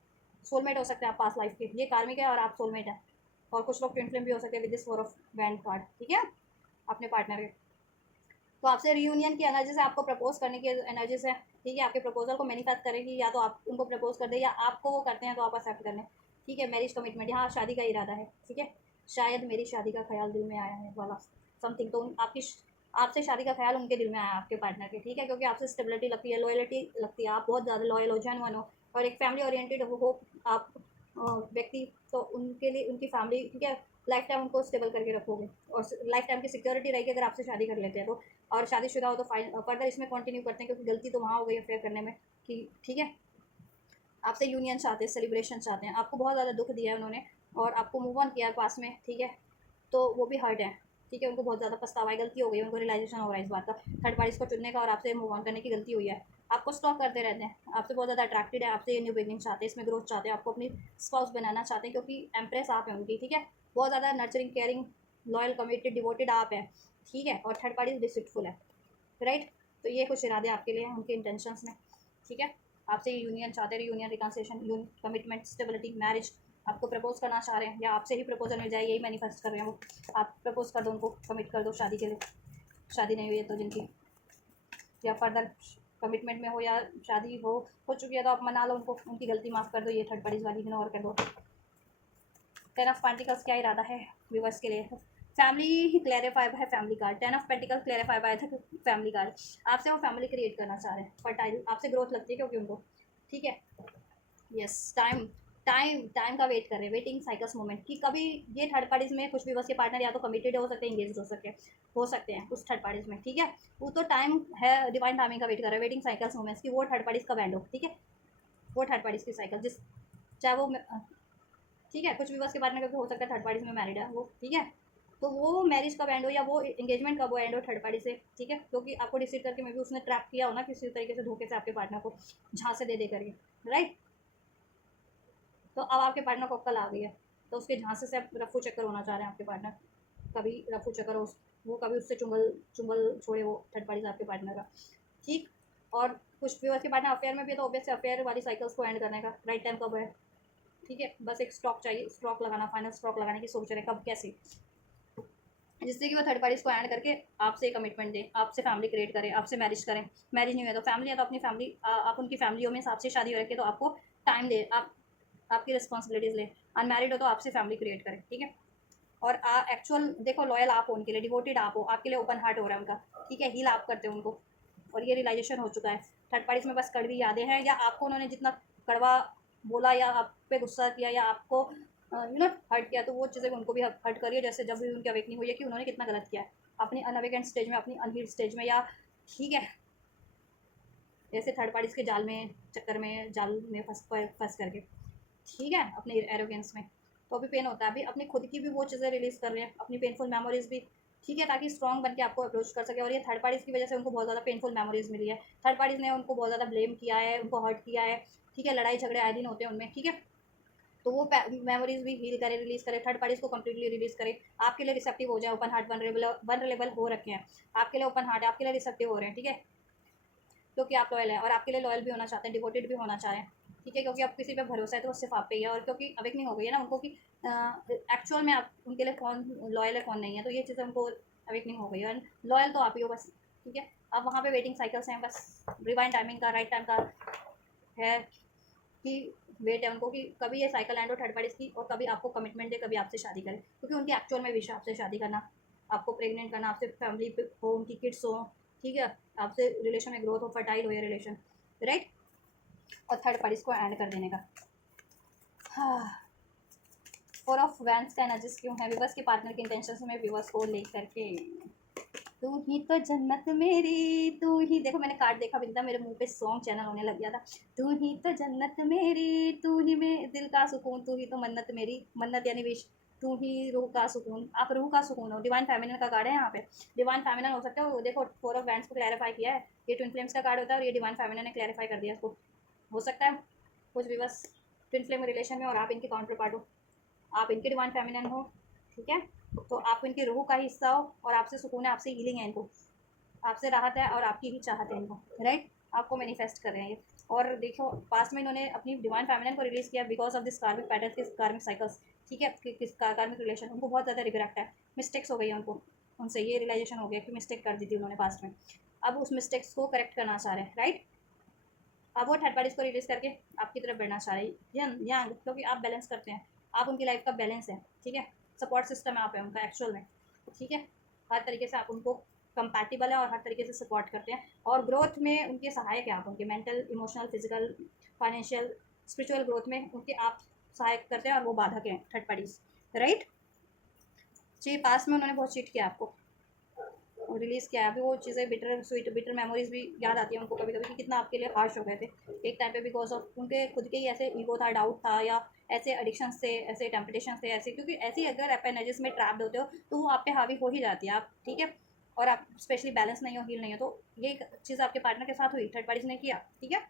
सोलमेट हो सकते हैं आप पास लाइफ के, ये कार्मिक है और आप सोलमेट है, और कुछ लोग ट्विन फ्लेम भी हो सकते हैं with this 4 of band card, ठीक है, अपने पार्टनर के। तो आपसे रियूनियन की एनर्जी से, आपको प्रपोज करने की एनर्जी से, ठीक है, आपके प्रपोजल को मैनिफेस्ट करेगी, या तो आप उनको प्रपोज कर दें या आपको वो करते हैं तो आप एक्सेप्ट कर लें, ठीक है। मैरिज कमिटमेंट, यहाँ शादी का इरादा है, ठीक है, शायद मेरी शादी का ख्याल दिल में आया है वाला समथिंग, तो आपकी आपसे शादी का ख्याल उनके दिल में आया आपके पार्टनर के, ठीक है, क्योंकि आपसे स्टेबिलिटी लगती है, लॉयलिटी लगती है, आप बहुत ज़्यादा लॉयल हो, जेन्युइन हो, और एक फैमिली ओरिएंटेड हो आप व्यक्ति, तो उनके लिए उनकी फैमिली, ठीक है, लाइफ टाइम उनको स्टेबल करके रखोगे, और लाइफ टाइम की सिक्योरिटी रहेगी अगर आपसे शादी कर लेते हैं तो, और शादीशुदा हो तो फर्दर इसमें कंटिन्यू करते हैं, क्योंकि गलती तो वहाँ हो गई अफेयर करने में, कि ठीक है, आपसे यूनियन चाहते हैं, सेलिब्रेशन चाहते हैं, आपको बहुत ज़्यादा दुख दिया है उन्होंने, और आपको मूव ऑन किया है पास में, ठीक है, तो वो भी हर्ट है, ठीक है, उनको बहुत ज़्यादा पछतावा है, गलती हो गई, उनको रियलाइजेशन हो रहा है इस बात का, थर्ड पार्टीज को चुनने का और आपसे मूव ऑन करने की गलती हुई है, आपको स्टॉक करते रहते हैं, आपसे बहुत ज़्यादा अट्रैक्टेड है, आपसे ये न्यू बिगनिंग चाहते हैं, इसमें ग्रोथ चाहते हैं, आपको अपनी स्पाउस बनाना चाहते हैं, क्योंकि एम्प्रेस आप हैं उनकी, ठीक है, बहुत ज़्यादा nurturing, caring, loyal, committed, devoted आप हैं, ठीक है, और थर्ड पार्टी डिसिटफुल है, राइट। तो ये कुछ इरादे आपके लिए उनके इंटेंशंस में, ठीक है, आपसे यूनियन चाहते हैं, union, reconciliation, commitment, stability, marriage, आपको प्रपोज करना चाह रहे हैं, या आपसे ही प्रपोजल मिल जाए, यही मैनिफेस्ट कर रहे हैं वो, आप प्रपोज कर दो उनको, कमिट कर दो शादी के लिए, शादी नहीं हुई है तो जिनकी, या फर्दर कमिटमेंट में हो, या शादी हो चुकी है तो आप मना लो उनको, उनकी गलती माफ़ कर दो, ये थर्ड पार्टीज वाली इग्नोर कर दो। 10 ऑफ पेंटिकल्स क्या इरादा है व्यूवर्स के लिए, फैमिली क्लैरिफाई है, family card, 10 of pentacles clarify by था, फैमिली कार्ड, आपसे वो फैमिली क्रिएट करना चाह रहे हैं, फर्टाइल, आपसे ग्रोथ लगती है क्योंकि उनको, ठीक है, यस, टाइम टाइम टाइम का वेट कर रहे हैं, वेटिंग साइकिल्स मोमेंट, कि कभी ये थर्ड पार्टीज में कुछ भी बस के पार्टनर या तो कमिटेड हो सकते हैं, इंगेज हो सकते हैं उस थर्ड पार्टीज में, ठीक है, वो तो टाइम है, डिवाइन टाइमिंग का वेट कर रहे हैं, वेटिंग साइकिल्स मोमेंट्स की, वो थर्ड पार्टीज का बैंड हो, ठीक है, वो थर्ड पार्टीज की साइकिल, जिस चाहे वो, ठीक है, कुछ भी बस के पार्टनर क्योंकि हो सकता है थर्ड पार्टीज में मैरिड है वो, ठीक है, तो वो मैरिज कब एंड हो, या वो एंगेजमेंट कब वो एंड हो थर्ड पार्टी से, ठीक है, क्योंकि आपको डिसीव करके मे भी उसने ट्रैप किया हो ना किसी तरीके से, धोखे से आपके पार्टनर को झांसे दे करके, राइट। तो अब आपके पार्टनर को अक्ल आ गई है, तो उसके झांसे से आप रफू चक्कर होना चाह रहे हैं आपके पार्टनर, कभी रफू चक्कर हो, वो कभी उससे चुंगल चुंगल छोड़े वो थर्ड पार्टी से आपके पार्टनर का, ठीक। और कुछ भी उसके पार्टनर अफेयर में भी है, तो ऑब्वियसली अफेयर वाली साइकिल्स को एंड करने का राइट टाइम कब है, ठीक है, बस एक स्टॉक चाहिए, स्टॉक लगाना, फाइनल स्टॉक लगाने की सोच रहे हैं, कब कैसे, जिससे कि वो थर्ड पार्टीज को ऐड करके आपसे कमिटमेंट दें, आपसे फैमिली क्रिएट करें, आपसे मैरिज करें, मैरिज नहीं हुआ तो फैमिली है तो अपनी फैमिली, आप उनकी फैमिलियों में आपसे शादी हो रखी है तो आपको टाइम दे, आप आपकी रिस्पॉन्सिबिलिटीज़ लें, अनमैरिड हो तो आपसे फैमिली क्रिएट करें, ठीक है, और एक्चुअल देखो लॉयल आप हो उनके लिए, डिवोटेड आप हो, आपके लिए ओपन हार्ट हो रहा है उनका, ठीक है, हील आप करते हो उनको, और ये रियलाइजेशन हो चुका है, थर्ड पार्टीज में बस कड़वी यादें हैं, या आपको उन्होंने जितना कड़वा बोला या आप पे गुस्सा किया या आपको हर्ट किया, तो वो चीज़ें उनको भी हर्ट करिए, जैसे जब भी उनकी अवेकनिंग हुई है कि उन्होंने कितना गलत किया है अपनी अनअवेकेंट स्टेज में, अपनी अनहील्ड स्टेज में, या ठीक है, जैसे थर्ड पार्टीज के जाल में, चक्कर में, जाल में फंस करके, ठीक है, अपने एरोगेंस में, तो अभी पेन होता है, अभी अपनी खुद की भी वो चीज़ें रिलीज़ कर रहे हैं, अपनी पेनफुल मेमोरीज भी ठीक है, ताकि स्ट्रॉन्ग बन के आपको अप्रोच कर सके। और ये थर्ड पार्टीज़ की वजह से उनको बहुत ज़्यादा पेनफुल मेमोरीज मिली है, थर्ड पार्टीज़ ने उनको बहुत ज़्यादा ब्लेम किया है, उनको हर्ट किया है, ठीक है, लड़ाई झगड़े आए दिन होते हैं उनमें, ठीक है। तो वो मेमोरीज भी हील करे, रिलीज़ करे, थर्ड पार्टीज़ को कंप्लीटली रिलीज़ करे, आपके लिए रिसेप्टिव हो जाए, ओपन हार्ट वनरेबल हो रखे हैं, आपके लिए ओपन हार्ट है, आपके लिए रिसेप्टिव हो रहे हैं, ठीक है, क्योंकि आप लॉयल हैं और आपके लिए लॉयल भी होना चाहते हैं, डिवोटेड भी होना चाह रहे हैं, ठीक है, क्योंकि आप किसी पे भरोसा है तो वो सिर्फ आप पे ही है। और क्योंकि अवेकनिंग हो गई है ना उनको कि एक्चुअल में आप उनके लिए कौन लॉयल है कौन नहीं है, तो ये चीज़ें उनको अवेकनिंग हो गई है। लॉयल तो आप ही हो बस, ठीक है। अब वहाँ पे वेटिंग साइकिल्स हैं, बस रिवाइंड टाइमिंग का, राइट टाइम का है कि वेट है उनको कि कभी ये साइकिल एंड हो थर्ड पार्टीज की, और कभी आपको कमिटमेंट दे, कभी आपसे शादी करे, क्योंकि उनकी एक्चुअल में विश है आपसे शादी करना, आपको प्रेग्नेंट करना, आपसे फैमिली हो, उनकी किड्स हो, ठीक है, आपसे रिलेशन में ग्रोथ हो, फर्टाइल हो ये रिलेशन, राइट, और थर्ड पार्टीज को एंड कर देने का। हाँ, फोर ऑफ वैंस का एनर्जीज क्यों है विवर्स के पार्टनर के इंटेंशन में विवर्स को लेकर के? तू ही तो जन्नत मेरी, तू ही, देखो मैंने कार्ड देखा बिंदा, मेरे मुंह पे सॉन्ग चैनल होने लग गया था। तू ही तो जन्नत मेरी, तू ही में दिल का सुकून, तू ही तो मन्नत मेरी, मन्नत यानी विश, तू ही रूह का सुकून, आप रूह का सुकून हो। डिवाइन फेमिनिन का कार्ड है यहाँ पे, डिवाइन फेमिनिन हो सकता है, देखो फोर ऑफ वैंस को क्लैरिफाई किया है, ये ट्विन फ्लेम्स का कार्ड होता है और ये डिवाइन फेमिनिन ने क्लैरिफाई कर दिया इसको। हो सकता है कुछ भी बस ट्विन फ्लेम रिलेशन में और आप इनके काउंटर पार्ट हो, आप इनके डिवाइन फेमिनिन हो, ठीक है, तो आप इनकी रूह का हिस्सा हो और आपसे सुकून है, आपसे हीलिंग है इनको, आपसे राहत है और आपकी ही चाहत है इनको, राइट, आपको मैनिफेस्ट कर रहे हैं ये। और देखो पास्ट में इन्होंने अपनी डिवाइन फेमिनिन को रिलीज किया बिकॉज ऑफ दिस कार्मिक पैटर्न, किस कार्मिक साइकिल्स, ठीक है, किस कार्मिक रिलेशन, उनको बहुत ज़्यादा रिग्रेट है, मिस्टेक्स हो गई है उनको, उनसे ये रियलाइजेशन हो गया कि मिस्टेक कर दी थी उन्होंने पास्ट में, अब उस मिस्टेक्स को करेक्ट करना चाह रहे हैं, राइट। अब वो थर्ड पार्टीज को रिलीज करके आपकी तरफ बढ़ना चाह रही है, यंग, क्योंकि आप बैलेंस करते हैं, आप उनकी लाइफ का बैलेंस है, ठीक है, सपोर्ट सिस्टम है आप है उनका एक्चुअल में, ठीक है, हर तरीके से आप उनको कंपैटिबल है और हर तरीके से सपोर्ट करते हैं, और ग्रोथ में उनके सहायक है आप, उनके mental, emotional, physical, financial, spiritual growth में उनके आप सहायक करते हैं और वो बाधक हैं थर्ड पार्टीज, राइट। जी, पास में उन्होंने बहुत चीट किया आपको, रिलीज़ किया है, अभी वो चीज़ें बिटर स्वीट बिटर मेमोरीज भी याद आती है उनको कभी कभी कि कितना आपके लिए हार्श हो गए थे एक टाइम पे, बिकॉज ऑफ उनके खुद के ही ऐसे ईगो था, डाउट था, या ऐसे एडिक्शंस थे, ऐसे टेम्पटेशन थे, ऐसे, क्योंकि ऐसी अगर आप एनर्जीज में ट्रैप्ड होते हो तो वो आप पे हावी हो ही जाती है, आप, ठीक है, और आप स्पेशली बैलेंस नहीं हो, हील नहीं हो, तो ये चीज़ आपके पार्टनर के साथ हुई, थर्ड पार्टीज ने किया, ठीक है,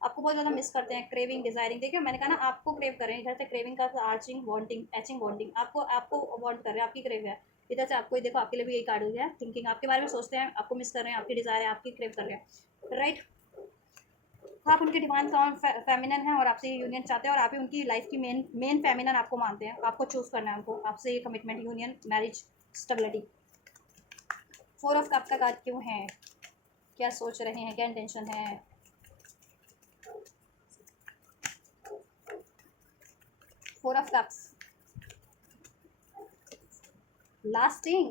आपको बहुत ज़्यादा मिस करते हैं, क्रेविंग, डिजायरिंग, देखिए मैंने कहा ना आपको क्रेव कर रहे हैं, इधर से क्रेविंग का आर्चिंग वांटिंग, एचिंग वांटिंग, आपको आपको वांट कर रहे हैं, आपकी क्रेव है, इधर से आपको, देखो आपके लिए भी यही कार्ड हो गया, थिंकिंग, आपके बारे में सोचते हैं, आपको मिस कर रहे हैं, आपकी डिजायर है, आपकी क्रेव कर रहे हैं, राइट। आप उनके डिवाइन फेमिनन है और आपसे ये यूनियन चाहते हैं और आप ही उनकी लाइफ की मेन फेमिनन आपको मानते हैं, आपको चूज करना है उनको, आपसे ये commitment, union, marriage, stability. Four of cup का कार्ड क्यों है, क्या सोच रहे हैं, क्या इंटेंशन है? फोर ऑफ कप्स, लास्टिंग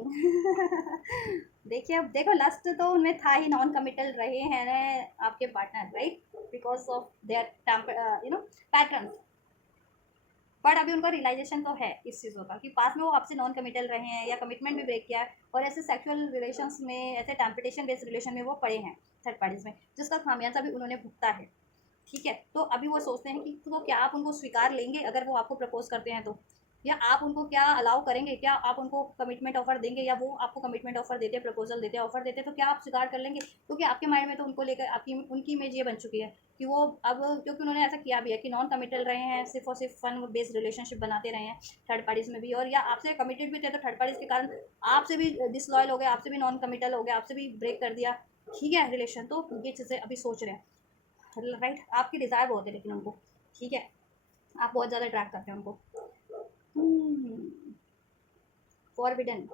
देखिए, अब देखो लास्ट तो उनमें था ही, नॉन कमिटल रहे हैं आपके partner, right, because of their you know pattern, but अभी उनको रियलाइजेशन तो है इस चीज़ों का कि पास में वो आपसे नॉन कमिटल रहे हैं या कमिटमेंट भी ब्रेक किया है, और ऐसे सेक्सुअल रिलेशंस में, ऐसे टेम्पटेशन बेस्ड रिलेशन में वो पड़े हैं थर्ड पार्टीज में, जिसका खामियाजा भी उन्होंने भुगता है, ठीक है। तो अभी वो सोचते हैं कि तो क्या आप उनको स्वीकार लेंगे अगर वो आपको प्रपोज करते हैं तो, या आप उनको क्या अलाउ करेंगे, क्या आप उनको कमिटमेंट ऑफर देंगे, या वो आपको कमिटमेंट ऑफर देते हैं, प्रपोजल देते हैं, ऑफर देते हैं, तो क्या आप स्वीकार कर लेंगे? क्योंकि आपके माइंड में तो उनको लेकर आपकी उनकी इमेज ये बन चुकी है कि वो अब, क्योंकि उन्होंने ऐसा किया भी है कि नॉन कमिटल रहे हैं, सिर्फ और सिर्फ फन बेस्ड रिलेशनशिप बनाते रहे हैं थर्ड पार्टीज में भी, और या आपसे कमिटेड भी थे तो थर्ड पार्टीज के कारण आपसे भी डिसलॉयल हो गए, आपसे भी नॉन कमिटल हो गया, आपसे भी ब्रेक कर दिया, ठीक है, रिलेशन, तो ये चीज़ें अभी सोच रहे हैं, राइट। आपकी डिज़ायर बहुत है लेकिन उनको, ठीक है, आप बहुत ज़्यादा अट्रैक्ट करते हैं उनको। फॉरबिडन,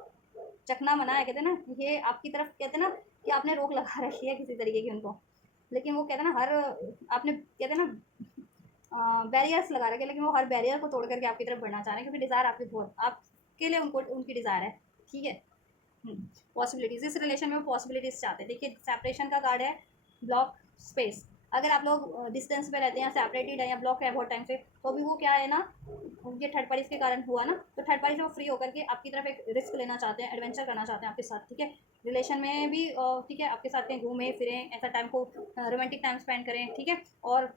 चकना मना है, कहते हैं ना, ये आपकी तरफ, कहते हैं ना कि आपने रोक लगा रखी है किसी तरीके की उनको, लेकिन वो कहते हैं ना हर, आपने कहते हैं ना बैरियर्स लगा रखे, लेकिन वो हर बैरियर को तोड़ करके आपकी तरफ बढ़ना चाह रहे हैं, क्योंकि डिज़ायर आपकी बहुत, आपके लिए उनको उनकी डिज़ायर है, ठीक है। पॉसिबिलिटीज़, इस रिलेशन में वो पॉसिबिलिटीज़ चाहते हैं, देखिए सेपरेशन का कार्ड है, ब्लॉक, स्पेस, अगर आप लोग डिस्टेंस पे रहते हैं, सेपरेटेड है या ब्लॉक है बहुत टाइम से, तो भी वो क्या है ना, ये थर्ड पार्टीज के कारण हुआ ना, तो थर्ड पार्टी से वो फ्री होकर के आपकी तरफ एक रिस्क लेना चाहते हैं, एडवेंचर करना चाहते हैं आपके साथ, ठीक है, रिलेशन में भी, ठीक है, आपके साथ कहीं घूमें फिरें, ऐसा टाइम को रोमांटिक टाइम स्पेंड करें, ठीक है, और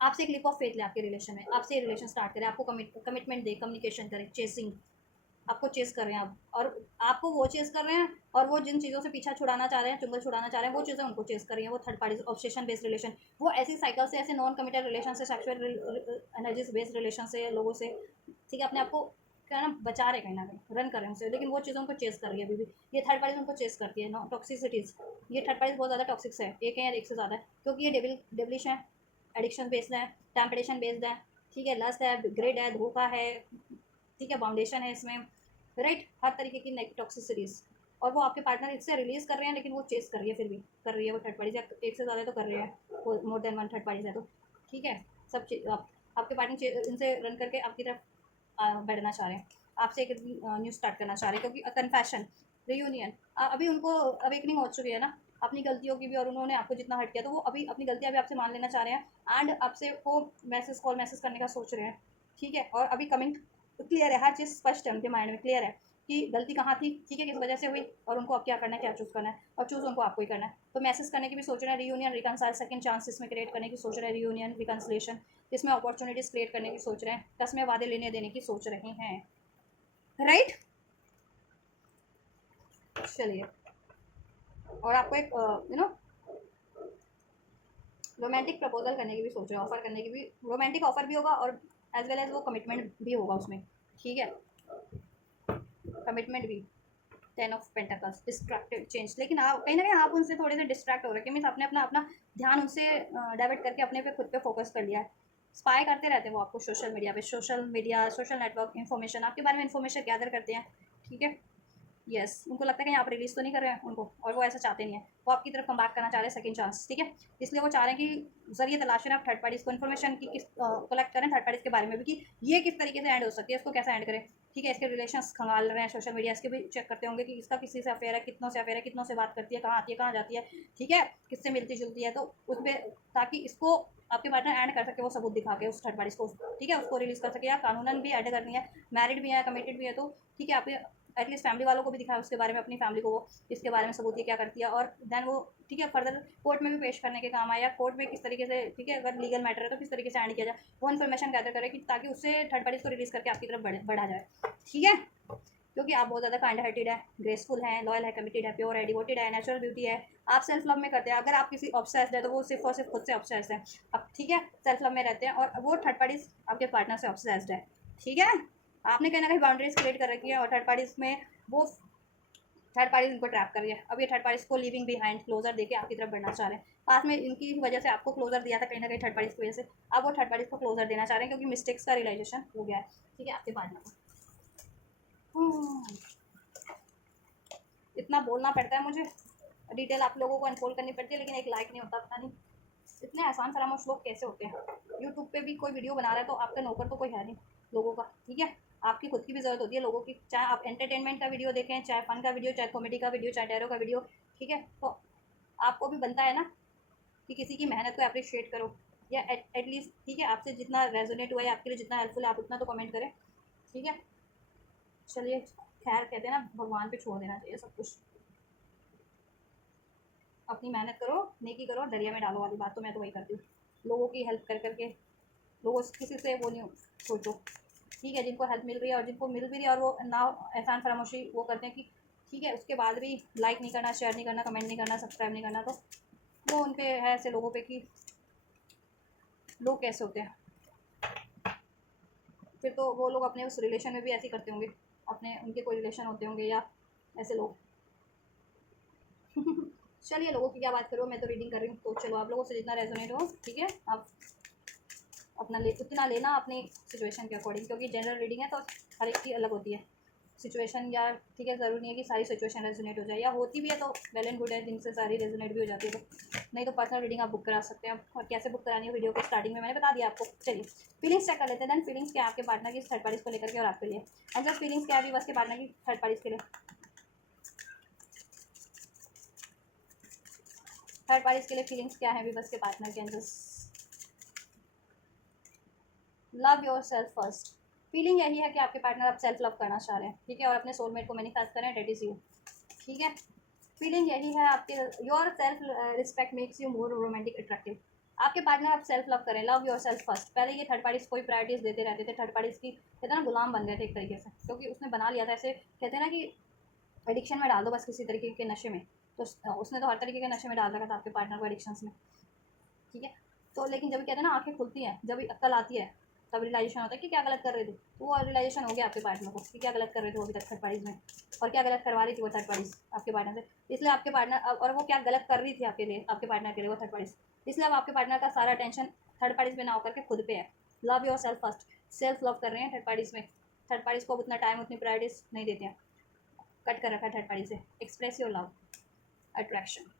आपसे एक लिप ऑफ फेथ ले आपके रिलेशन में, आपसे रिलेशन स्टार्ट करें, आपको कमिटमेंट दे, कम्युनिकेशन करें, चेसिंग, आपको चेस कर रहे हैं आप, और आपको वो चेस कर रहे हैं, और वो जिन चीज़ों से पीछा छुड़ाना चाह रहे हैं, चुंगल छुड़ाना चाह रहे हैं, वो चीज़ें उनको चेस कर रही हैं। वो third party obsession based relation, वो ऐसी साइकिल से, ऐसे नॉन कमिटेड रिलेशन से, सेक्सुअल एनर्जीज बेस्ड रिलेशन से, लोगों से, ठीक है, अपने आप को क्या है ना बचा रहे, कहीं ना कहीं रन कर रहे हैं उनसे, लेकिन वो चीज़ें उनको चेस कर रही है अभी भी। ये थर्ड पार्टी उनको चेस करती है। नो टॉक्सिसिटीज़, ये थर्ड पार्टी बहुत ज़्यादा टॉक्सिक्स है, एक है या एक से ज़्यादा है, क्योंकि ये डेविलिश है, एडिक्शन बेस्ड है, टेम्पटेशन बेस्ड है, ठीक है, लस्ट है, ग्रेड है, धोखा है, ठीक है, बाउंडेशन है इसमें, राइट, हर तरीके की नेगेटिव टॉक्सिसिटीज़। और वो आपके पार्टनर इससे रिलीज़ कर रहे हैं, लेकिन वो चेस कर रही है, फिर भी कर रही है वो थर्ड पार्टी से, एक से ज़्यादा तो कर रहे हैं वो, मोर देन वन थर्ड पार्टी से, तो ठीक है, सब चीज़ आपके पार्टनर इनसे रन करके आपकी तरफ बढ़ना चाह रहे हैं, आपसे एक न्यू स्टार्ट करना चाह रहे हैं, क्योंकि कन्फेशन, रियूनियन, अभी उनको अवेकनिंग हो चुकी है ना अपनी गलतियों की भी, और उन्होंने आपको जितना हर्ट किया, तो वो अभी अपनी गलतियाँ भी आपसे मान लेना चाह रहे हैं, एंड आपसे वो कॉल मैसेज करने का सोच रहे हैं, ठीक है, और अभी कमिंग क्लियर है, हर चीज़ स्पष्ट है उनके माइंड में, क्लियर है कि गलती कहाँ थी, ठीक है, किस वजह से हुई, और उनको अब क्या करना है, क्या चूज़ करना है, और चूज़ उनको आपको ही करना है। तो मैसेज करने की भी सोच रहे हैं, रियूनियन रिकनसाइल सेकंड चांस इसमें क्रिएट करने की सोच रहे हैं, रियूनियन रिकन्सिलेशन, इसमें अपॉर्चुनिटीज़ क्रिएट करने की सोच रहे हैं, कस्में वादे लेने देने की सोच रहे हैं, राइट। चलिए, और आपको एक रोमांटिक प्रपोजल करने की भी सोच रहे हैं, ऑफर करने की भी, रोमांटिक ऑफर भी होगा, और एज वेल एज वो कमिटमेंट भी होगा उसमें, ठीक है, कमिटमेंट भी। 10 ऑफ पेंटाकल्स, डिस्ट्रैक्टेड चेंज, लेकिन आप कहीं ना कहीं आप उनसे थोड़े से डिस्ट्रैक्ट हो रहे हैं, मीन्स आपने अपना अपना ध्यान उनसे डाइवर्ट करके अपने पे खुद पे फोकस कर लिया है। स्पाई करते रहते हैं वो आपको social media, social network, information, आपके बारे में इन्फॉर्मेशन गैदर करते हैं, ठीक है, यस, उनको लगता है कि आप रिलीज़ तो नहीं कर रहे हैं उनको, और वो ऐसा चाहते नहीं है, वो आपकी तरफ कम बैक करना चाह रहे हैं, सेकंड चांस, ठीक है, इसलिए वो चाह रहे हैं कि जरिए तलाश रहे हैं आप थर्ड पार्टीज़ को, इन्फॉर्मेशन की किस कलेक्ट करें थर्ड पार्टीज़ के बारे में भी, कि ये किस तरीके से एंड हो सकती है, इसको कैसे एंड करें, ठीक है, इसके रिलेशंस खंगाल रहे हैं, सोशल मीडिया इसके भी चेक करते होंगे कि इसका किसी से अफेयर है, कितनों से अफेयर है, कितनों से बात करती है, कहाँ आती है, कहाँ जाती है, ठीक है, किससे मिलती जुलती है, तो उस पर, ताकि इसको आपके पार्टनर एंड कर सके, वो सबूत दिखा के उस थर्ड पार्टी को, ठीक है, उसको रिलीज़ कर सके, या कानूनन भी ऐड करनी है, मैरिड भी है, कमिटेड भी है, तो ठीक है, आप एटलीस्ट फैमिली वालों को भी दिखाएं उसके बारे में, अपनी फैमिली को वो इसके बारे में सबूत ये क्या करती है, और देन वो, ठीक है, फर्दर कोर्ट में भी पेश करने के काम आए, या कोर्ट में किस तरीके से, ठीक है, अगर लीगल मैटर है तो किस तरीके से एंड किया जाए, वो इन्फॉर्मेशन गैदर करे, कि ताकि उससे थर्ड पार्टीज को रिलीज़ करके आपकी तरफ बढ़ा जाए, ठीक है, क्योंकि आप बहुत ज़्यादा काइंड हार्टेड है, ग्रेसफुल है, लॉयल है, कमिटेड है, प्योर है, डिवोटेड है, नेचुरल ब्यूटी है, आप सेल्फ लव में करते हैं, अगर आप किसी ऑब्सेस्ड है तो वो सिर्फ और सिर्फ खुद से ऑब्सेस्ड है, अब ठीक है, सेल्फ लव में रहते हैं, और वो थर्ड पार्टीज आपके पार्टनर से ऑब्सेस्ड है, ठीक है, आपने कहीं ना कहीं बाउंड्रीज क्रिएट कर रखी है, और थर्ड पार्टीज में वो थर्ड पार्टीज इनको ट्रैप कर रही है, अब ये थर्ड पार्टीज को लिविंग बिहाइंड क्लोजर देके आपकी तरफ बढ़ना चाह रहे हैं, पास में इनकी वजह से आपको क्लोजर दिया था कहीं ना कहीं थर्ड पार्टीज की वजह से, अब वो थर्ड पार्टीज को क्लोजर देना चाह रहे हैं, क्योंकि मिस्टेक्स का रियलाइजेशन हो गया है, ठीक है, आपके पार्टनर को। इतना बोलना पड़ता है मुझे, डिटेल आप लोगों को अनफोल्ड करनी पड़ती है, लेकिन एक लाइक नहीं होता, पता नहीं इतने आसान फरामोश लोग कैसे होते हैं। यूट्यूब पे भी कोई वीडियो बना रहा है तो आपका नौकर तो कोई है नहीं लोगों का, ठीक है, आपकी खुद की भी ज़रूरत होती है लोगों की, चाहे आप एंटरटेनमेंट का वीडियो देखें, चाहे फन का वीडियो, चाहे कॉमेडी का वीडियो, चाहे टैरो का वीडियो, ठीक है, तो आपको भी बनता है ना कि किसी की मेहनत को अप्रिशिएट करो, या एटलीस्ट, ठीक है, आपसे जितना रेजोनेट हुआ है, आपके लिए जितना हेल्पफुल है, आप उतना तो कमेंट करें, ठीक है। चलिए, खैर, कहते हैं ना, भगवान पे छोड़ देना चाहिए सब कुछ, अपनी मेहनत करो, नेकी करो, दरिया में डालो वाली बात तो मैं तो वही करती हूँ, लोगों की हेल्प कर करके, लोगों किसी से वो नहीं सोचो, ठीक है, जिनको हेल्प मिल रही है और जिनको मिल भी रही है, और वो ना एहसान फरामोशी वो करते हैं कि ठीक है, उसके बाद भी लाइक नहीं करना, शेयर नहीं करना, कमेंट नहीं करना, सब्सक्राइब नहीं करना, तो वो उन पे है ऐसे लोगों पे कि लोग कैसे होते हैं, फिर तो वो लोग अपने उस रिलेशन में भी ऐसे ही करते होंगे, अपने उनके कोई रिलेशन होते होंगे या ऐसे लोग। चलिए, लोगों की क्या बात करो, मैं तो रीडिंग कर रही हूँ, तो चलो आप लोगों से जितना रेजोनेट हो, ठीक है, आप अपना उतना लेना अपनी सिचुएशन के अकॉर्डिंग, क्योंकि जनरल रीडिंग है तो हर एक की अलग होती है सिचुएशन, या ठीक है, ज़रूरी नहीं है कि सारी सिचुएशन रेजोनेट हो जाए, या होती भी है तो वेल एंड गुड है, जिनसे सारी रेजोनेट भी हो जाती है, तो नहीं तो पर्सनल रीडिंग आप बुक करा सकते हैं, और कैसे बुक करानी है वीडियो को स्टार्टिंग में मैंने बता दिया आपको। चलिए, फीलिंग्स चेक कर लेते हैं, देन फीलिंग्स क्या है आपके पार्टनर की थर्ड पार्टीज को लेकर के और आपके लिए, एंड जस्ट फीलिंग्स क्या है बस के पार्टनर की थर्ड पार्टीज के लिए, थर्ड पार्टीज के लिए फीलिंग्स क्या है बस के पार्टनर के अंदर। Love your self first, feeling यही है कि आपके पार्टनर आप सेल्फ लव करना चाह रहे हैं, ठीक है, और अपने सोलमेट को मैनिफेस्ट करें, डेट इज़ यू, ठीक है, फीलिंग यही है आपके, your self respect makes you more romantic attractive, आपके पार्टनर आप सेल्फ लव करें, लव योर सेल्फ फर्स्ट। पहले ये थर्ड पार्टीज कोई प्रायोरिटीज देते रहते थे, थर्ड पार्टीज की कहते हैं ना गुलाम बन गए थे एक तरीके से, क्योंकि उसने बना लिया था ऐसे, कहते हैं ना कि एडिक्शन में डाल दो बस किसी तरीके के नशे में, तो उसने तो हर तरीके के नशे में डाल रखा था आपके पार्टनर को, एडिक्शंस में, ठीक है। तो लेकिन जब कहते हैं ना आंखें खुलती हैं, जब अक्ल आती है, तब रियलाइजेशन होता है कि क्या गलत कर रहे थे, तो वो रियलाइजेशन हो गया आपके पार्टनर को कि क्या गलत कर रहे थे वो अभी तक थर्ड पार्टीज में, और क्या गलत करवा रही थी वो थर्ड पार्टीज आपके पार्टनर से। इसलिए आपके पार्टनर, और वो क्या गलत कर रही थी आपके लिए, आपके पार्टनर के लिए वो थर्ड पार्टीज, इसलिए अब आपके पार्टनर का सारा टेंशन थर्ड पार्टीज में ना होकर के खुद पे है। Love your self first, self love कर रहे हैं थर्ड पार्टीज में, थर्ड पार्टीज को उतना टाइम उतनी प्रायोरिटीज नहीं देते हैं, कट कर रखा है थर्ड पार्टी से। Express your love, attraction,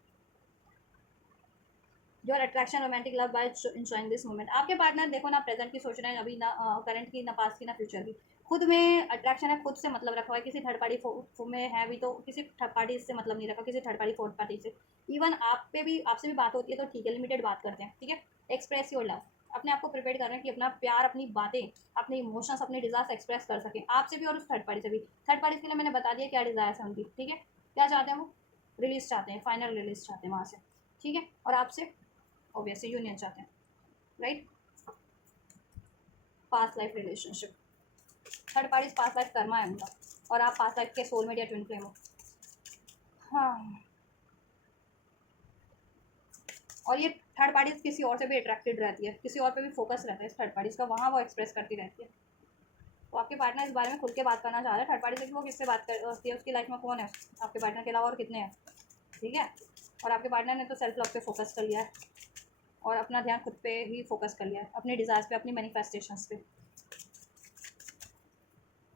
your attraction romantic love by enjoying this moment. आपके पार्टनर देखो ना प्रेजेंट की सोच रहे हैं अभी, ना करंट की, ना पास्ट की, ना फ्यूचर की, खुद में अट्रैक्शन है, खुद से मतलब रखा हुआ है, किसी थर्ड पार्टी में है भी तो किसी थर्ड पार्टी से मतलब नहीं रखा, किसी थर्ड पार्टी फोर्थ पार्टी से। इवन आप पे भी, आपसे भी बात होती है तो ठीक है, लिमिटेड बात करते हैं, ठीक है। एक्सप्रेस योर लव, अपने आप को प्रिपेयर कर रहे हैं कि अपना प्यार, अपनी बातें, अपने इमोशंस, अपने डिजायर्स एक्सप्रेस कर सकें आपसे भी और उस थर्ड पार्टी से भी। थर्ड पार्टी के लिए मैंने बता दिया क्या डिजायर्स है उनकी, ठीक है, क्या चाहते हैं वो, रिलीज चाहते हैं, फाइनल रिलीज चाहते हैं वहाँ से, ठीक है। और आपसे ऑब्वियसली यूनियन चाहते हैं, right. Past life relationship, third party past life Karma है उनका, और आप पास्ट लाइफ के सोलमेट या ट्विन फ्लेम हो। हाँ, और ये थर्ड पार्टी किसी और से भी अट्रैक्टेड रहती है, किसी और पे भी फोकस रहता है इस थर्ड पार्टीज का, वहाँ वो एक्सप्रेस करती रहती है। तो आपके पार्टनर इस बारे में खुल के बात करना चाह रहे हैं थर्ड पार्टी से कि वो किससे बात करती है, उसकी लाइफ में कौन है आपके पार्टनर के अलावा और कितने हैं, ठीक है। और आपके पार्टनर ने तो सेल्फ लव पे फोकस कर लिया है, और अपना ध्यान खुद पे ही फोकस कर लिया है, अपने डिज़ायर्स पे, अपनी मैनिफेस्टेशंस पे,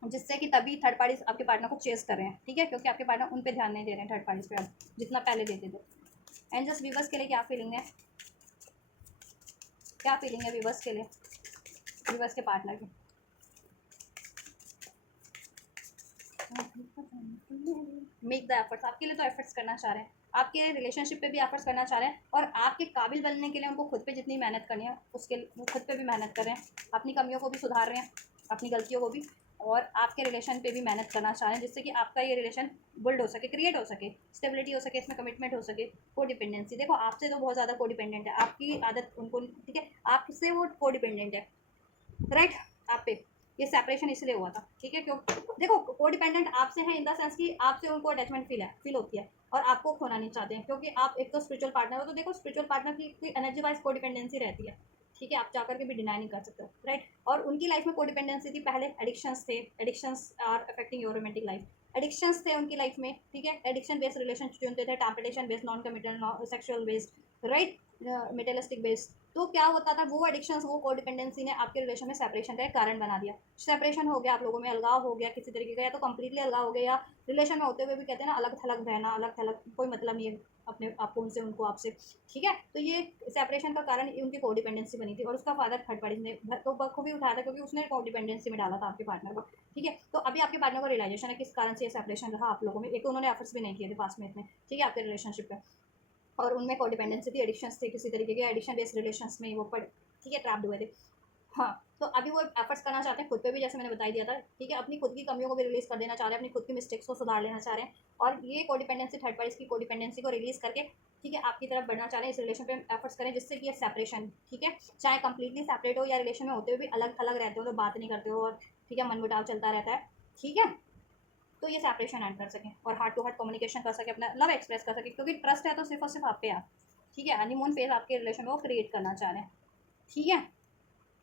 जिससे कि तभी थर्ड पार्टीज आपके पार्टनर को चेस कर रहे हैं, ठीक है, क्योंकि आपके पार्टनर उन पे ध्यान नहीं दे रहे हैं थर्ड पार्टीज पे अब, जितना पहले देते थे। एंड जस्ट व्यूवर्स के लिए क्या फीलिंग है, क्या फीलिंग है व्यूवर्स के लिए, व्यूवर्स के पार्टनर की। मेक द एफर्ट्स, आपके लिए तो एफर्ट्स करना चाह रहे हैं, आपके रिलेशनशिप पे भी एफर्ट्स करना चाह रहे हैं, और आपके काबिल बनने के लिए उनको खुद पे जितनी मेहनत करनी है उसके वो खुद पे भी मेहनत कर रहे हैं, अपनी कमियों को भी सुधार रहे हैं, अपनी गलतियों को भी, और आपके रिलेशन पे भी मेहनत करना चाह रहे हैं, जिससे कि आपका ये रिलेशन बिल्ड हो सके, क्रिएट हो सके, स्टेबिलिटी हो सके, इसमें कमिटमेंट हो सके, को डिपेंडेंसी। देखो आपसे तो बहुत ज़्यादा को डिपेंडेंट है, आपकी आदत उनको, ठीक है, आपसे वो को डिपेंडेंट है, राइट, आप पे ये सेपरेशन इसलिए हुआ था, ठीक है। क्यों, देखो को डिपेंडेंट आपसे है इन द सेंस कि आपसे उनको अटैचमेंट फील होती है, और आपको खोना नहीं चाहते हैं, क्योंकि आप एक तो स्पिरिचुअल पार्टनर हो, तो देखो स्पिरिचुअल पार्टनर की एनर्जी वाइज को डिपेंडेंसी रहती है, ठीक है, आप चाहकर के भी डिनाई नहीं कर सकते हो, राइट। और उनकी लाइफ में को डिपेंडेंसी थी, पहले एडिक्शंस थे, addictions are affecting your romantic life, addictions थे उनकी लाइफ में, ठीक है, एडिक्शन बेस्ड रिलेशन चुनते थे, temptation based, non committal, sexual based, right, materialistic based. तो क्या होता था, वो एडिक्शंस, वो को डिपेंडेंसी ने आपके रिलेशन में सेपरेशन का एक कारण बना दिया, सेपरेशन हो गया, आप लोगों में अलगाव हो गया किसी तरीके का, या तो कंप्लीटली अलगाव हो गया, या रिलेशन में होते हुए भी कहते हैं ना अलग थलग रहना, अलग थलग, कोई मतलब नहीं है अपने आपको उनसे, उनको आपसे, ठीक है। तो ये सेपरेशन का कारण उनकी को डिपेंडेंसी बनी थी, और उसका फायदा थर्ड पार्टी ने तो बखूबी उठाया था, क्योंकि उसने को डिपेंडेंसी में डाला था आपके पार्टनर को, ठीक है। तो अभी आपके पार्टनर को रियलाइजेशन है किस कारण से ये सेपरेशन रहा आप लोगों में, एक तो उन्होंने एफर्ट्स भी नहीं किए थे पास में इतने, ठीक है, आपके रिलेशनशिप में, और उनमें को डिपेंडेंसी थी, एडिक्शंस थे किसी तरीके के, एडिक्शन बेस्ड रिलेशंस में वो पड़, ठीक है, ट्रैप्ड हुए थे। हाँ, तो अभी वो एफर्ट्स करना चाहते हैं खुद पे भी, जैसे मैंने बता दिया था, ठीक है, अपनी खुद की कमियों को भी रिलीज कर देना चाह रहे हैं, अपनी खुद की मिस्टेक्स को सुधार लेना चाह रहे हैं, और ये को डिपेंडेंसी थर्ड पार्टीज की को डिपेंडेंसी को रिलीज करके, ठीक है, आपकी तरफ बढ़ना चाह रहे हैं, इस रिलेशन पे एफर्ट्स करें, जिससे कि ये सेपरेशन, ठीक है, चाहे कंप्लीटली सेपरेट हो या रिलेशन में होते हुए भी अलग थलग रहते हो, तो बात नहीं करते हो, और ठीक है, मनमुटाव चलता रहता है, ठीक है, तो ये सेपरेशन एंड कर सकें, और हार्ट टू हार्ट कम्युनिकेशन कर सके, अपना लव एक्सप्रेस कर सके, क्योंकि ट्रस्ट है तो सिर्फ और सिर्फ आप पे, आप, ठीक है, हनीमून फेज आपके रिलेशन में वो क्रिएट करना चाह रहे हैं, ठीक है।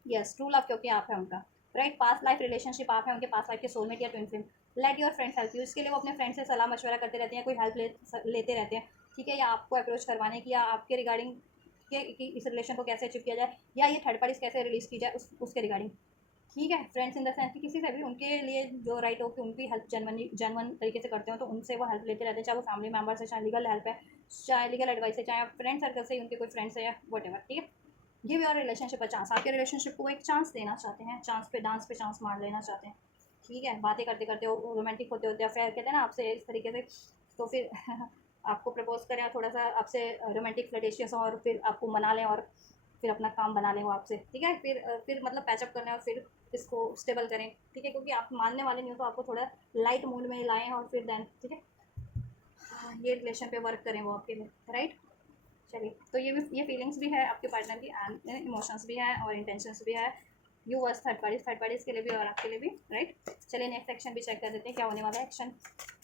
यस, ट्रू लव क्योंकि आप है उनका, राइट, पास्ट लाइफ रिलेशनशिप आप है उनके पास्ट लाइफ के सोलमेट या twin flame. Let your friends help you, इसके लिए वो अपने फ्रेंड से सलाह मशवरा करते रहते हैं, कोई लेते रहते हैं, ठीक है, या आपको अप्रोच करवाने की, या आपके रिगार्डिंग के कि इस रिलेशन को कैसे अचीव किया जाए, या ये थर्ड पार्टीज कैसे रिलीज की जाए उसके रिगार्डिंग, ठीक है। फ्रेंड्स इन द सेंस कि किसी से भी उनके लिए जो राइट हो कि उनकी हेल्प जेनवन तरीके से करते हो, तो उनसे वो हेल्प लेते रहते हैं, चाहे वो फैमिली मेम्बर्स है, चाहे लीगल हेल्प है, चाहे लीगल एडवाइस है, चाहे फ्रेंड सर्कल से उनके कोई फ्रेंड्स है, या वट एवर, ठीक है। Give your relationship a chance, आपके रिलेशनशिप को एक चांस देना चाहते हैं, चांस पे डांस पे चांस मार लेना चाहते हैं, ठीक है, बातें करते करते रोमांटिक होते होते अफेयर कहते हैं ना आपसे इस तरीके से, तो फिर आपको प्रपोज करें, थोड़ा सा आपसे रोमांटिक फ्लर्टेशियस हो, और फिर आपको मना लें, और फिर अपना काम बना लें वो आपसे, ठीक है, फिर मतलब पैचअप करना है, और फिर इसको स्टेबल करें, ठीक है, क्योंकि आप मानने वाले नहीं हो, तो आपको थोड़ा लाइट मूड में लाएं, और फिर देन, ठीक है, ये रिलेशन पे वर्क करें वो आपके लिए, राइट। चलिए, तो ये फीलिंग्स भी है आपके पार्टनर की एंड इमोशंस भी हैं और इंटेंशंस भी है यू वर्स थर्ड पार्टीज के लिए भी और आपके लिए भी, राइट। चलिए नेक्स्ट एक्शन भी चेक कर देते हैं क्या होने वाला है। एक्शन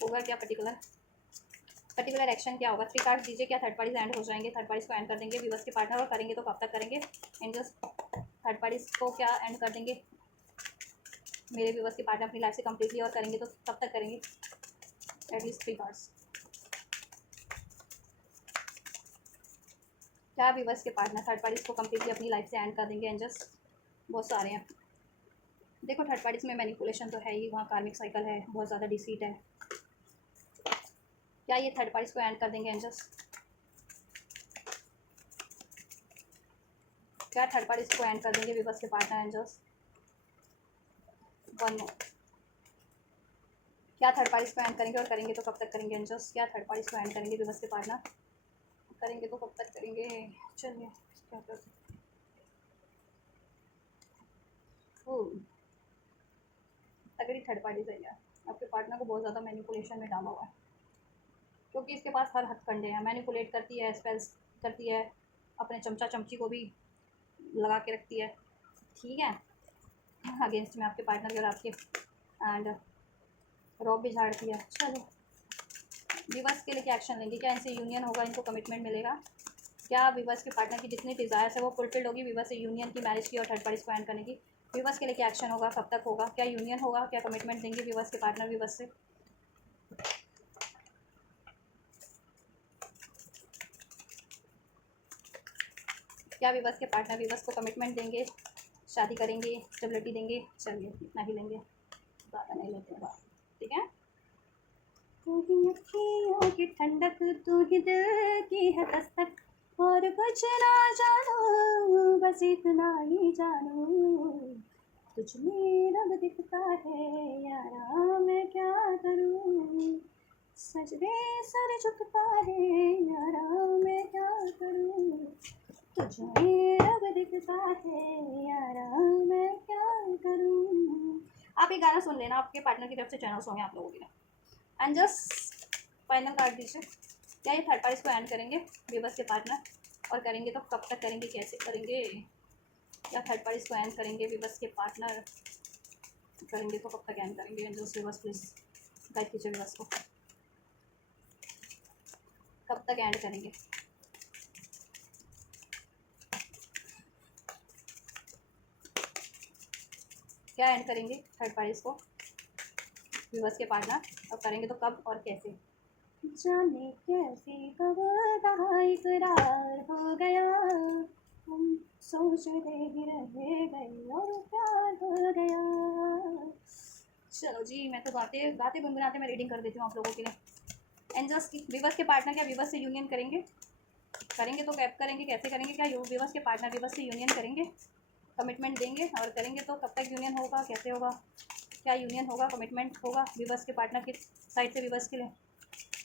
होगा क्या, पर्टिकुलर एक्शन क्या होगा। 3 कार्ड दीजिए, क्या थर्ड पार्टीज एंड हो जाएंगे, थर्ड पार्टीज को एंड कर देंगे व्यूअर्स के पार्टनर, और करेंगे तो कब तक करेंगे। एंजल्स थर्ड पार्टीज को क्या एंड कर देंगे मेरे व्यूअर्स के पार्टनर अपनी लाइफ से कम्प्लीटली, और करेंगे तो कब तक करेंगे। एटलीस्ट 3 कार्ड्स, क्या व्यूअर्स के पार्टनर थर्ड पार्टीज को कम्प्लीटली अपनी लाइफ से एंड कर देंगे। एंजल्स बहुत सारे हैं। देखो थर्ड पार्टीज में मैनिपुलेशन तो है ही, वहाँ कार्मिक साइकिल है, बहुत ज़्यादा डिसीट है। क्या ये थर्ड पार्टीज को एंड कर देंगे एंजल्स, क्या थर्ड पार्टीज को एंड कर देंगे व्यूअर्स के पार्टनर एंजल्स। 1 मोर, क्या थर्ड पार्टीज को एंड करेंगे और करेंगे तो कब तक करेंगे एंजल्स। क्या थर्ड पार्टीज को एंड करेंगे व्यूअर्स के पार्टनर, करेंगे तो कब तक करेंगे। चलिए क्या करते तगड़ी थर्ड पार्टी सही है। आपके पार्टनर को बहुत ज़्यादा मैनिपुलेशन में डाला हुआ है, क्योंकि इसके पास हर हथकंडे हैं। मैनिपुलेट करती है, स्पेल्स करती है, अपने चमचा चमची को भी लगा के रखती है, ठीक है, अगेंस्ट में आपके पार्टनर के और आपके, एंड रॉब भी झाड़ती है। चलो विवर्स के लिए क्या एक्शन लेंगे, क्या इनसे यूनियन होगा, इनको कमिटमेंट मिलेगा, क्या विवर्स के पार्टनर की जितनी डिज़ायर्स है वो फुलफिल्ड होगी विवर्स से यूनियन की, मैरिज की और थर्ड पार्टीज को एंड करने की। विवर्स के लिए क्या एक्शन होगा, कब तक होगा, क्या यूनियन होगा, क्या कमिटमेंट देंगे विवर्स के पार्टनर विवर्स से। क्या विवर्स के पार्टनर विवर्स को कमिटमेंट देंगे, शादी करेंगे, स्टेबिलिटी देंगे। चलिए इतना ही लेंगे, ज़्यादा नहीं लेते हैं बात, ठीक है। तू ही अखियों की ठंडक, तू ही दिल की है दस्तक, और कुछ ना जानो बस इतना ही जानो, तुझ में रब दिखता है यारा मैं क्या करूँ, सजदे सर झुकता है यारा मैं क्या करूँ, तुझ में रब दिखता है यारा मैं क्या करूँ। आप ये गाना सुन लेना, आपके पार्टनर की तरफ से चैनल सॉन्ग है आप लोगों के लिए। एंड जस्ट फाइनल कार्ड दीजिए, क्या ये थर्ड पार्टीज को एंड करेंगे विवर्स के पार्टनर, और करेंगे तो कब तक करेंगे, कैसे करेंगे। क्या थर्ड पार्टीज को एंड करेंगे विवर्स के पार्टनर, करेंगे तो कब तक एंड करेंगे। And just weavers please guide कीजिए विवर्स को, कब तक एंड करेंगे। क्या एंड करेंगे थर्ड पार्टीज को विवर्स के पार्टनर, और करेंगे तो कब और कैसे। जाने कैसी कब कहाँ इकरार हो गया, हम सोचते ही रह गए और प्यार हो गया। चलो जी, मैं तो गाते गाते गुनगुनाते मैं रीडिंग कर देती हूँ आप लोगों के लिए। एंजल्स की विवर्स के पार्टनर क्या विवर्स से यूनियन करेंगे, करेंगे तो कैब करेंगे, कैसे करेंगे। क्या विवर्स के पार्टनर विवर्स से यूनियन करेंगे, कमिटमेंट देंगे, और करेंगे तो कब तक यूनियन होगा, कैसे होगा। क्या यूनियन होगा, कमिटमेंट होगा विवर्स के पार्टनर की साइड से विवर्स के लिए।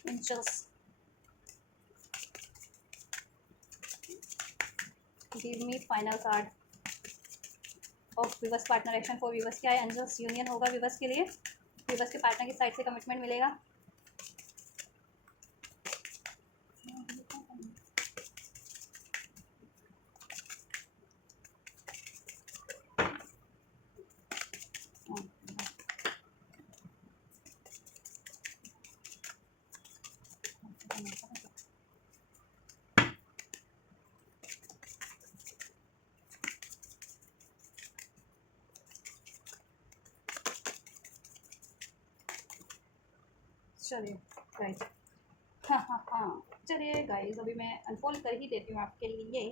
Angels give me final card of viewers partner action for viewers. क्या है एंजल्स, यूनियन होगा विवर्स के लिए, विवर्स के पार्टनर की साइड से कमिटमेंट मिलेगा। चलिए गाइस, हाँ चलिए गाइस, अभी मैं अनफोल्ड कर ही देती हूँ आपके लिए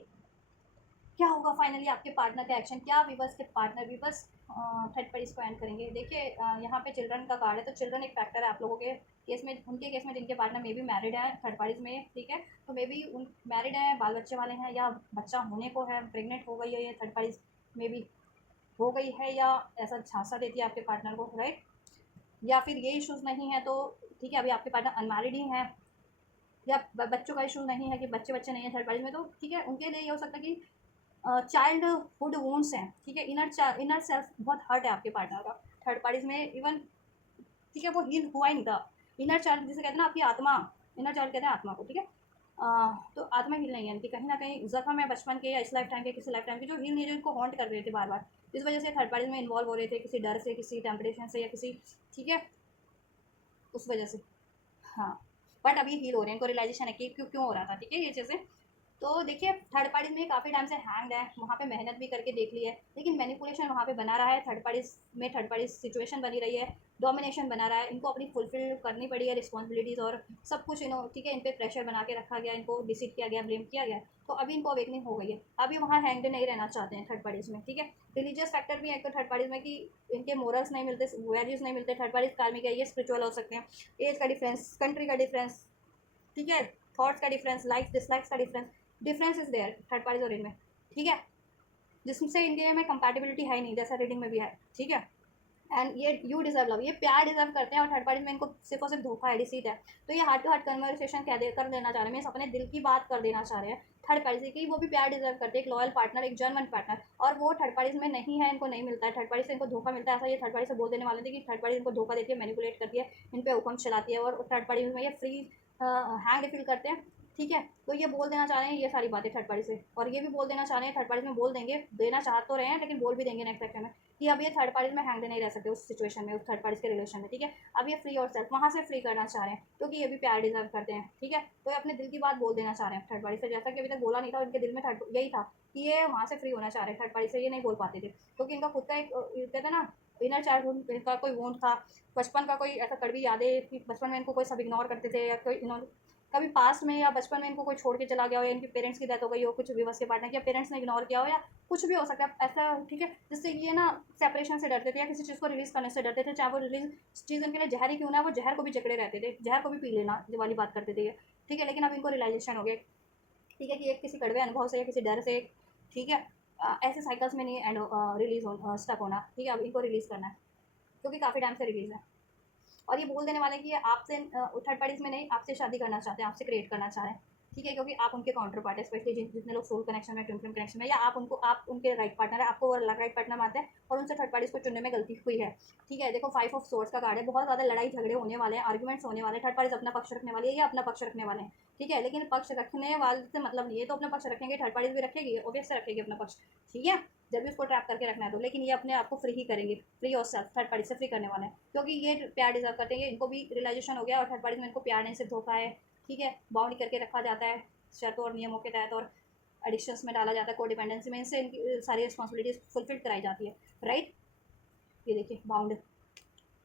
क्या होगा फाइनली आपके पार्टनर का एक्शन। क्या विवर्स के पार्टनर विवर्स थर्ड पार्टीज को एंड करेंगे। देखिए यहाँ पे चिल्ड्रन का कार्ड है, तो चिल्ड्रन एक फैक्टर है आप लोगों के केस में, उनके केस में जिनके पार्टनर मे भी मैरिड है थर्ड पार्टीज में, ठीक है, तो मे भी उन मैरिड है, बाल बच्चे वाले हैं, या बच्चा होने को है, प्रेग्नेंट हो गई है, ये थर्ड पार्टीज में भी हो गई है, या ऐसा झांसा देती है आपके पार्टनर को, राइट। या फिर ये इशूज़ नहीं है तो ठीक है, अभी आपके पार्टनर अनमैरिड ही हैं, या बच्चों का इशू नहीं है कि बच्चे बच्चे नहीं हैं थर्ड पार्टीज में, तो ठीक है, उनके लिए ये हो सकता है कि चाइल्डहुड वोन्स हैं, ठीक है, इनर सेल्फ बहुत हर्ट है आपके पार्टनर का थर्ड पार्टीज में इवन, ठीक है, वो हील हुआ ही नहीं था। इनर चाइल्ड जिसे कहते हैं ना आपकी आत्मा, इनर चाइल्ड कहते हैं आत्मा को, ठीक है, तो आत्मा हील नहीं है इनकी, कहीं ना कहीं जख्म है बचपन के या इस लाइफ टाइम के, किसी लाइफ टाइम के, जो हील नहीं, जो इनको हॉन्ट कर रहे थे बार बार। इस वजह से थर्ड पार्टीज में इन्वॉल्व हो रहे थे, किसी डर से, किसी टेम्पटेशन से, या किसी, ठीक है, उस वजह से। हाँ, बट अभी हील हो रहे हैं, इनको रियलाइजेशन है कि क्यों क्यों हो रहा था, ठीक है, ये चीज़ें। तो देखिए थर्ड पार्टीज में काफ़ी टाइम से हैंग्ड है, वहाँ पे मेहनत भी करके देख ली है, लेकिन मैनिपुलेशन वहाँ पे बना रहा है, थर्ड पार्टीज में थर्ड पार्टीज सिचुएशन बनी रही है, डोमिनेशन बना रहा है, इनको अपनी फुलफिल करनी पड़ी है रिस्पॉन्सिबिलिटीज़ और सब कुछ, इन्हों, ठीक है, इन पर प्रेशर बना के रखा गया, इनको डिसीट किया गया, ब्लेम किया गया। तो अभी इनको अवेकनिंग हो गई है, अभी वहाँ हैंग्ड नहीं रहना चाहते हैं थर्ड पार्टीज में, ठीक है। रिलीजियस फैक्टर भी है एक तो थर्ड पार्टीज में कि इनके मोरल्स नहीं मिलते, वैल्यूज़ नहीं मिलते, थर्ड पार्टीज कार्मिक है, ये स्पिरिचुअल हो सकते हैं, एज का डिफरेंस, कंट्री का डिफरेंस, ठीक है, थॉट्स का डिफरेंस, लाइक्स डिसलाइक्स का difference, difference is there third parties और इनमें, ठीक है, जिससे इनके में कंपैटिबिलिटी है ही नहीं, जैसा रीडिंग में भी है, ठीक है। एंड ये यू डिजर्व लव, ये प्यार डिजर्व करते हैं, और थर्ड पार्टी में इनको सिर्फ और सिर्फ धोखा है, डिसीट है। तो ये हार्ट टू हार्ट कन्वर्सेशन कर देना चाह रहे हैं, मीन्स अपने दिल की बात कर देना चाह रहे हैं थर्ड पार्टी से कि वो भी प्यार डिजर्व करते हैं, एक लॉयल पार्टनर, एक जेन्युइन पार्टनर, और वो थर्ड पार्टीज में नहीं है, इनको नहीं मिलता है, थर्ड पार्टी से इनको धोखा मिलता है। ऐसा ये थर्ड पार्टी से बोल देने वाले थे कि थर्ड पार्टी इनको धोखा देती है, मैनिपुलेट करती है, इन पर हुक्म चलाती है, और थर्ड पार्टी में ये फ्री हैंड फील करते हैं, ठीक है। तो ये बोल देना चाह रहे हैं ये सारी बातें थर्ड पार्टी से, और ये भी बोल देना चाह रहे हैं थर्ड पार्टी में, बोल देंगे, देना चाह तो रहे हैं, लेकिन बोल भी देंगे नेक्स्ट सेक्शन में कि अब ये थर्ड पार्टी में हैंग नहीं रह सकते उस सिचुएशन में, उस थर्ड पार्टी के रिलेशन में, ठीक है। अब ये फ्री और सेल्फ वहाँ से फ्री करना चाह रहे हैं, क्योंकि ये भी प्यार डिजर्व करते हैं, ठीक है। तो ये अपने दिल की बात बोल देना चाह रहे हैं थर्ड पार्टी से, जैसा कि अभी तक बोला नहीं था, उनके दिल में थर्ड यही था कि ये वहाँ से फ्री होना चाह रहे हैं, थर्ड पार्टी से ये नहीं बोल पाते थे, क्योंकि इनका खुद का एक कहते हैं ना इनर चाइल्डहुड का कोई वोंट था, बचपन का कोई ऐसा कड़वी यादें कि बचपन में इनको कोई सब इग्नोर करते थे, या कोई इन्होंने कभी पास्ट में या बचपन में इनको कोई छोड़ के चला गया हो, या इनके पेरेंट्स की डेथ हो गई हो, कुछ विवश के पार्टनर, या पेरेंट्स ने इग्नोर किया हो, या कुछ भी हो सकता है ऐसा, ठीक है, जिससे ये ना सेपरेशन से डरते थे, या किसी चीज़ को रिलीज़ करने से डरते थे, चाहे वो रिलीज चीज़ उनके लिए जहर ही क्यों ना, वो जहर को भी जकड़े रहते थे, जहर को भी पी लेना, ये वाली बात करते थे ये, ठीक है। लेकिन अब इनको रियलाइजेशन हो गया, ठीक है, कि एक किसी कड़वे अनुभव से या किसी डर से, ठीक है, ऐसे साइकिल्स में नहीं एंड रिलीज हो स्टक होना, ठीक है, अब इनको रिलीज़ करना है, क्योंकि काफ़ी टाइम से रिलीज़ है। और ये बोल देने वाले हैं कि ये आपसे थर्ड पार्टीज में नहीं, आपसे शादी करना चाहते हैं, आपसे क्रिएट करना चाह रहे हैं, ठीक है, क्योंकि आप उनके काउंटर पार्ट है, स्पेशली जितने लोग सोल कनेक्शन में, ट्विन फ्लेम कनेक्शन में, या आप उनके राइट पार्टनर है, आपको वो राइट पार्टनर मानते हैं, और उनसे थर्ड पार्टीज को चुनने में गलती हुई है, ठीक है। देखो 5 ऑफ सोर्ड्स का कार्ड है, बहुत ज़्यादा लड़ाई झगड़े होने वाले हैं, आर्ग्यूमेंट्स होने वाले हैं, थर्ड पार्टीज अपना पक्ष रखने वाली है या अपना पक्ष रखने वाले हैं, ठीक है, लेकिन पक्ष रखने वाले से मतलब नहीं है, तो अपना पक्ष रखेंगे, थर्ड पार्टीज भी रखेगी, ऑब्वियस से रखेगी अपना पक्ष, ठीक है, जब भी उसको ट्रैप करके रखना है तो, लेकिन ये अपने आप को फ्री ही करेंगे, फ्री और सेल्फ थर्ड पार्टी से फ्री करने वाले हैं, क्योंकि ये प्यार डिजर्व करते हैं, इनको भी रियलाइजेशन हो गया, और थर्ड पार्टी में इनको प्यार नहीं सिर्फ धोखा है, ठीक है, बाउंड करके रखा जाता है शर्तों और नियमों के तहत, और एडिक्शंस में डाला जाता है, को डिपेंडेंसी में, इनसे इनकी सारी रिस्पॉन्सिबिलिटीज फुलफिल कराई जाती है, राइट। ये देखिए बाउंड,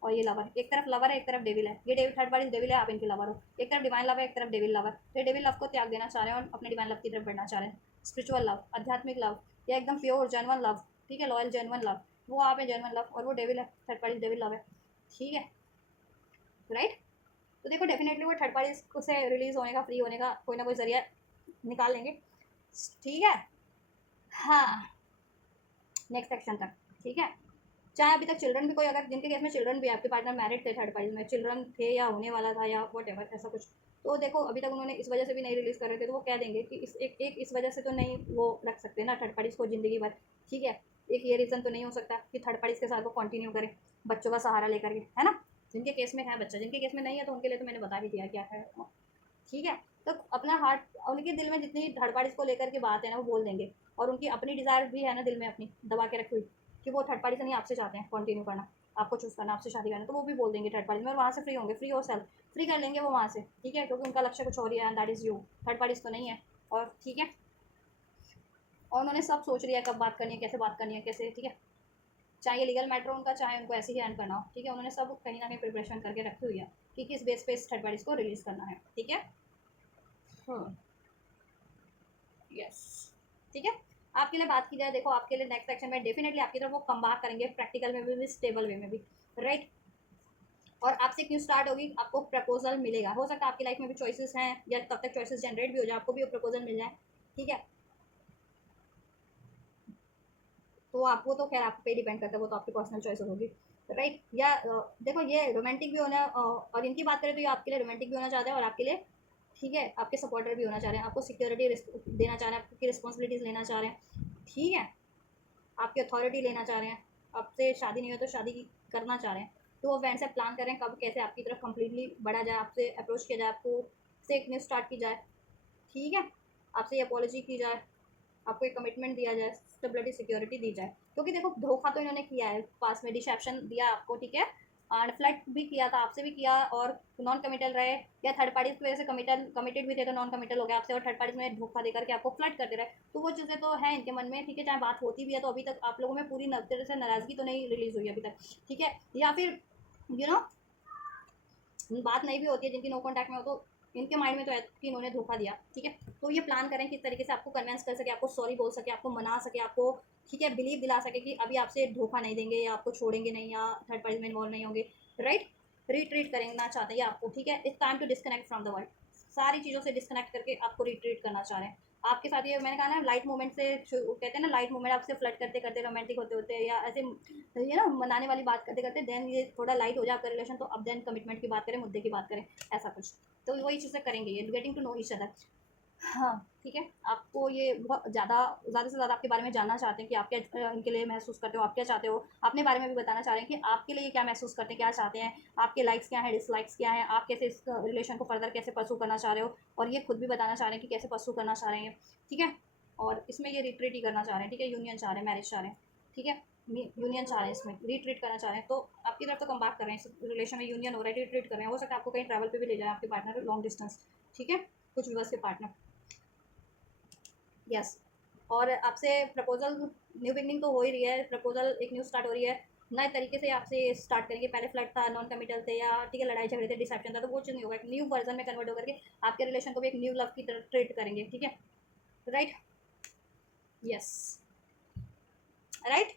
और ये लवर, एक तरफ लवर है, एक तरफ डेविल है, ये डेविल थर्ड पार्टी डेविल है, आप इनके लवर हो, एक तरफ डिवाइन लव है, एक तरफ डेविल लवर, ये डेविल लव को त्याग देना चाह रहे हैं और अपने डिवाइन लव की तरफ बढ़ना चाह रहे हैं, स्पिरिचुअल लव, आध्यात्मिक लव, या एकदम प्योर जेन्युइन लव, ठीक है, लॉयल जेन्युइन लव, वो आप है जेन्युइन लव, और वो डेविल है, थर्ड पार्टी डेविल लव है, ठीक है, राइट। तो देखो डेफिनेटली वो थर्ड पार्टी से रिलीज होने का, फ्री होने का कोई ना कोई जरिया निकाल लेंगे, ठीक है। हाँ, नेक्स्ट सेक्शन तक, ठीक है। चाहे अभी तक चिल्ड्रन भी कोई, अगर जिनके केस में चिल्ड्रन भी है, आपके पार्टनर मैरिड थे, थर्ड पार्टी में चिल्ड्रन थे या होने वाला था या वट एवर ऐसा कुछ, तो देखो अभी तक उन्होंने इस वजह से भी नहीं रिलीज़ कर रहे थे, तो वो कह देंगे कि एक इस वजह से तो नहीं वो रख सकते ना थर्ड पार्टीज को ज़िंदगी भर, ठीक है। एक ये रीज़न तो नहीं हो सकता कि थर्ड पार्टीज के साथ वो कंटिन्यू करें बच्चों का सहारा लेकर के, है ना। जिनके केस में है बच्चा, जिनके केस में नहीं है तो उनके लिए तो मैंने बता भी दिया क्या है, ठीक है। तो अपना हार्ट, उनके दिल में जितनी थर्ड पार्टीज को लेकर के बात है ना वो बोल देंगे, और उनकी अपनी डिज़ायर भी है ना दिल में अपनी दबा के रखी हुई, कि वो थर्ड पार्टी से नहीं आपसे चाहते हैं कंटिन्यू करना, आपको चूज़ करना, आपसे शादी करना, तो वो भी बोल देंगे थर्ड पार्टी में, और वहाँ से फ्री होंगे, फ्री और सेल्फ फ्री कर लेंगे वो वहाँ से, ठीक है, क्योंकि उनका लक्ष्य कुछ और ही है, that is you, third parties तो नहीं है, और ठीक है। और उन्होंने सब सोच लिया कब बात करनी है, कैसे बात करनी है, कैसे, ठीक है, चाहे ये लीगल मैटर हो उनका, चाहे उनको ऐसे ही एंड करना हो, ठीक है, उन्होंने सब कहीं ना कहीं प्रिपरेशन करके रखी हुई है कि किस बेस पे इस थर्ड पार्टीज को रिलीज़ करना है, ठीक है। यस, ठीक है। आपके लिए बात की जाए, देखो आपके लिए नेक्स्ट सेक्शन में डेफिनेटली आपकी तरफ वो कम बात करेंगे, प्रैक्टिकल में भी स्टेबल वे में भी, राइट। और आपसे क्यों स्टार्ट होगी, आपको प्रपोजल मिलेगा, हो सकता है आपकी लाइफ में भी चॉइसेस हैं, या तब तक चॉइसेस जनरेट भी हो जाए, आपको भी वो प्रपोजल मिल जाए, ठीक है। तो आपको तो खैर आप पे डिपेंड करता है, वो तो आपकी पर्सनल चॉइस होगी, राइट। या देखो ये रोमांटिक भी होना, और इनकी बात करें तो ये आपके लिए रोमांटिक भी होना चाहते हैं, और आपके लिए, ठीक है, आपके सपोर्टर भी होना चाह रहे हैं, आपको सिक्योरिटी देना चाह रहे हैं, आपकी रिस्पॉन्सिबिलिटीज़ लेना चाह रहे हैं, ठीक है, आपकी अथॉरिटी लेना चाह रहे हैं, आपसे शादी नहीं हो तो शादी करना चाह रहे हैं, तो वो वैन से प्लान करें कब कैसे आपकी तरफ कंप्लीटली बढ़ा जाए, आपसे अप्रोच किया जाए, आपको से एक न्यू स्टार्ट की जाए, ठीक है, आपसे ये अपॉलॉजी की जाए, आपको एक कमिटमेंट दिया जाए, स्टेबिलिटी सिक्योरिटी दी जाए, क्योंकि देखो धोखा तो इन्होंने किया है पास में, डिसेप्शन दिया आपको, ठीक है, एंड फ्लर्ट भी किया था आपसे भी किया, और नॉन कमिटल रहे, या थर्ड पार्टी की वजह से कमिटेड भी थे तो नॉन कमिटल हो गया आपसे, और थर्ड पार्टी में धोखा देकर के आपको फ्लर्ट कर दे रहा है, तो वो चीज़ें तो है इनके मन में, ठीक है, चाहे बात होती भी है तो अभी तक आप लोगों में पूरी तरह से नाराज़गी तो नहीं रिलीज हुई अभी तक, ठीक है, या फिर यू नो बात नहीं भी होती है, जिनकी नो कॉन्टैक्ट में हो, तो इनके माइंड में तो है कि इन्होंने धोखा दिया, ठीक है, तो ये प्लान करें किस तरीके से आपको कन्विंस कर सके, आपको सॉरी बोल सके, आपको मना सके, आपको ठीक है बिलीव दिला सके कि अभी आपसे धोखा नहीं देंगे, या आपको छोड़ेंगे नहीं, या थर्ड पार्टी में इन्वॉल्व नहीं होंगे, राइट, रिट्रीट करना चाहते हैं आपको, ठीक है, it's time to disconnect from the world, सारी चीज़ों से डिस्कनेक्ट करके आपको रिट्रीट करना चाह रहे हैं। आपके साथ ये मैंने कहा ना, लाइट मोमेंट से कहते हैं ना, लाइट मोमेंट आपसे फ्लर्ट करते करते रोमांटिक होते होते, या ऐसे ये ना मनाने वाली बात करते करते देन ये थोड़ा लाइट हो जाए आपका रिलेशन, तो अब देन कमिटमेंट की बात करें, मुद्दे की बात करें, ऐसा कुछ, तो वही चीज़ें करेंगे, ये getting to know each other. हाँ, ठीक है, आपको ये बहुत ज़्यादा से ज़्यादा आपके बारे में जानना चाहते हैं कि आप क्या इनके लिए महसूस करते हो, आप क्या चाहते हो, अपने बारे में भी बताना चाह रहे हैं कि आपके लिए क्या महसूस करते हैं, क्या चाहते हैं, आपके लाइक्स क्या हैं, डिसलाइक्स क्या हैं, आप कैसे इस रिलेशन को फर्दर कैसे परसू करना चाह रहे हो, और ये खुद भी बताना चाह रहे हैं कि कैसे परसू करना चाह रहे हैं, ठीक है, और इसमें ये रिट्रीट ही करना चाह रहे हैं, ठीक है, यूनियन चाह रहे हैं, मैरिज चाह रहे हैं, ठीक है, यूनियन चाह रहे हैं, इसमें रिट्रीट करना चाह रहे हैं, तो आपकी तरफ तो कम बात कर रहे हैं, इस रिलेशन में यूनियन हो रहा है, रिट्रीट कर रहे हैं, हो सकता है आपको कहीं ट्रैवल पे भी ले जाए आपके पार्टनर, लॉन्ग डिस्टेंस, ठीक है, कुछ व्यूअर्स के पार्टनर, यस, और आपसे प्रपोजल, न्यू बिगनिंग तो हो ही रही है, प्रपोजल एक न्यू स्टार्ट हो रही है, नए तरीके से आपसे स्टार्ट करेंगे, पहले फ्लर्ट था, नॉन कमिटल थे, या ठीक है लड़ाई झगड़े थे, डिसेप्शन था, तो वो चीज़ नहीं होगा, एक न्यू वर्जन में कन्वर्ट होकर के आपके रिलेशन को भी एक न्यू लव की तरह ट्रीट करेंगे, ठीक है, राइट, यस, राइट,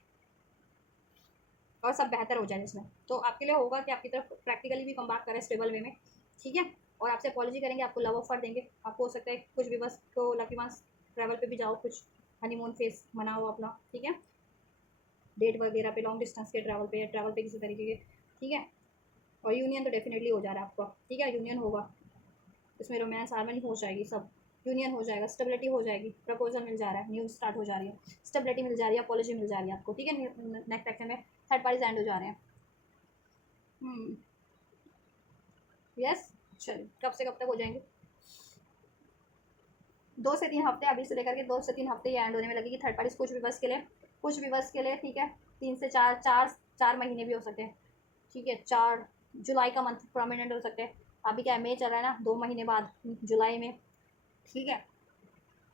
और सब बेहतर हो जाए इसमें, तो आपके लिए होगा कि आपकी तरफ प्रैक्टिकली भी कम बात करें स्टेबल वे में, ठीक है, और आपसे अपॉलॉजी करेंगे, आपको लव ऑफर देंगे, आपको हो सकता है कुछ भी बस तो लकी मास ट्रैवल पे भी जाओ, कुछ हनीमून फेस मनाओ अपना, ठीक है, डेट वगैरह पे, लॉन्ग डिस्टेंस के ट्रैवल पे, या ट्रैवल पे किसी तरीके के, ठीक है, और यूनियन तो डेफिनेटली हो जा रहा है आपका, ठीक है, यूनियन होगा, इसमें रोमांस हार्मनी हो जाएगी, सब यूनियन हो जाएगा, स्टेबिलिटी हो जाएगी, प्रपोजल मिल जा रहा है, न्यूज स्टार्ट हो जा रही है, स्टेबिलिटी मिल जा रही है, अपॉलॉजी मिल जा रही है आपको, ठीक है, नेक्स्ट सेक्शन में थर्ड पार्टीज एंड हो जा रहे हैं, यस, चलिए कब से कब तक हो जाएंगे, 2 से 3 हफ्ते, अभी से लेकर के 2 से 3 हफ्ते ये एंड होने में लगेगी, थर्ड पार्टीज कुछ भी बस के लिए, कुछ भी बस के लिए, ठीक है, 3 से 4, 4 महीने भी हो सकते हैं, ठीक है, 4 जुलाई का मंथ प्रोमिनेंट हो सकते हैं, अभी क्या है मई चल रहा है ना, 2 महीने बाद जुलाई में, ठीक है,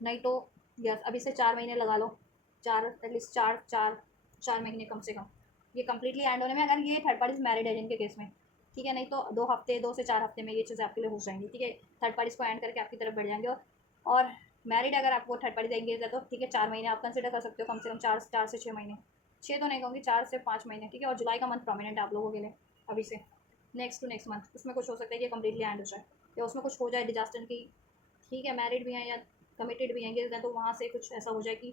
नहीं तो यस अभी से 4 महीने लगा लो, चार एटलीस्ट 4 महीने कम से कम, ये कम्प्लीटली एंड होने में, अगर ये थर्ड पार्टीज मैरिड है जिनके केस में, ठीक है, नहीं तो 2 हफ्ते 2 से 4 हफ्ते में ये चीज़ें आपके लिए हो जाएंगी, ठीक है, थर्ड पार्टीज को एंड करके आपकी तरफ बढ़ जाएंगे, और मैरिड अगर आपको थर्ड पार्टी एंगेज है तो ठीक है 4 महीने आप कंसिडर कर सकते हो, कम से कम 4 से 6 महीने, 6 तो नहीं कहूँगी, 4 से 5 महीने, ठीक है, और जुलाई का मंथ प्रोमिनेंट है आप लोगों के लिए अभी से, नेक्स्ट टू नेक्स्ट मंथ उसमें कुछ हो सकता है कि कम्प्लीटली एंड हो जाए, या उसमें कुछ हो जाए डिजास्टर की, ठीक है, मैरिड भी हैं या कमिटेड भी एंगेज हैं, तो वहाँ से कुछ ऐसा हो जाए कि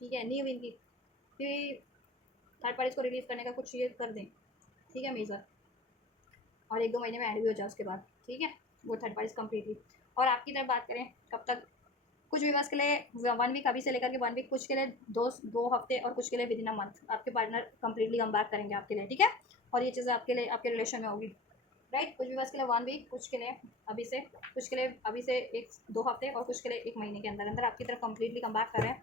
ठीक है न्यू इनकी कि थर्ड पार्टीज को रिलीव करने का कुछ ये कर दें, ठीक है मेजर, और 1-2 महीने में एंड भी हो जाए उसके बाद, ठीक है, वो थर्ड पार्टीज कम्प्लीटली, और आपकी तरफ बात करें कब तक, कुछ व्यूवर्स के लिए 1 वीक अभी से लेकर के 1 वीक, कुछ के लिए 2 हफ्ते, और कुछ के लिए विदिन अ मंथ आपके पार्टनर कंप्लीटली कम बैक करेंगे आपके लिए, ठीक है, और ये चीज़ें आपके लिए आपके रिलेशन में होगी, राइट, कुछ व्यूवर्स के लिए 1 वीक, कुछ के लिए अभी से, कुछ के लिए अभी से 1-2 हफ्ते, और कुछ के लिए 1 महीने के अंदर अंदर आपकी तरफ कंप्लीटली कम बैक करें,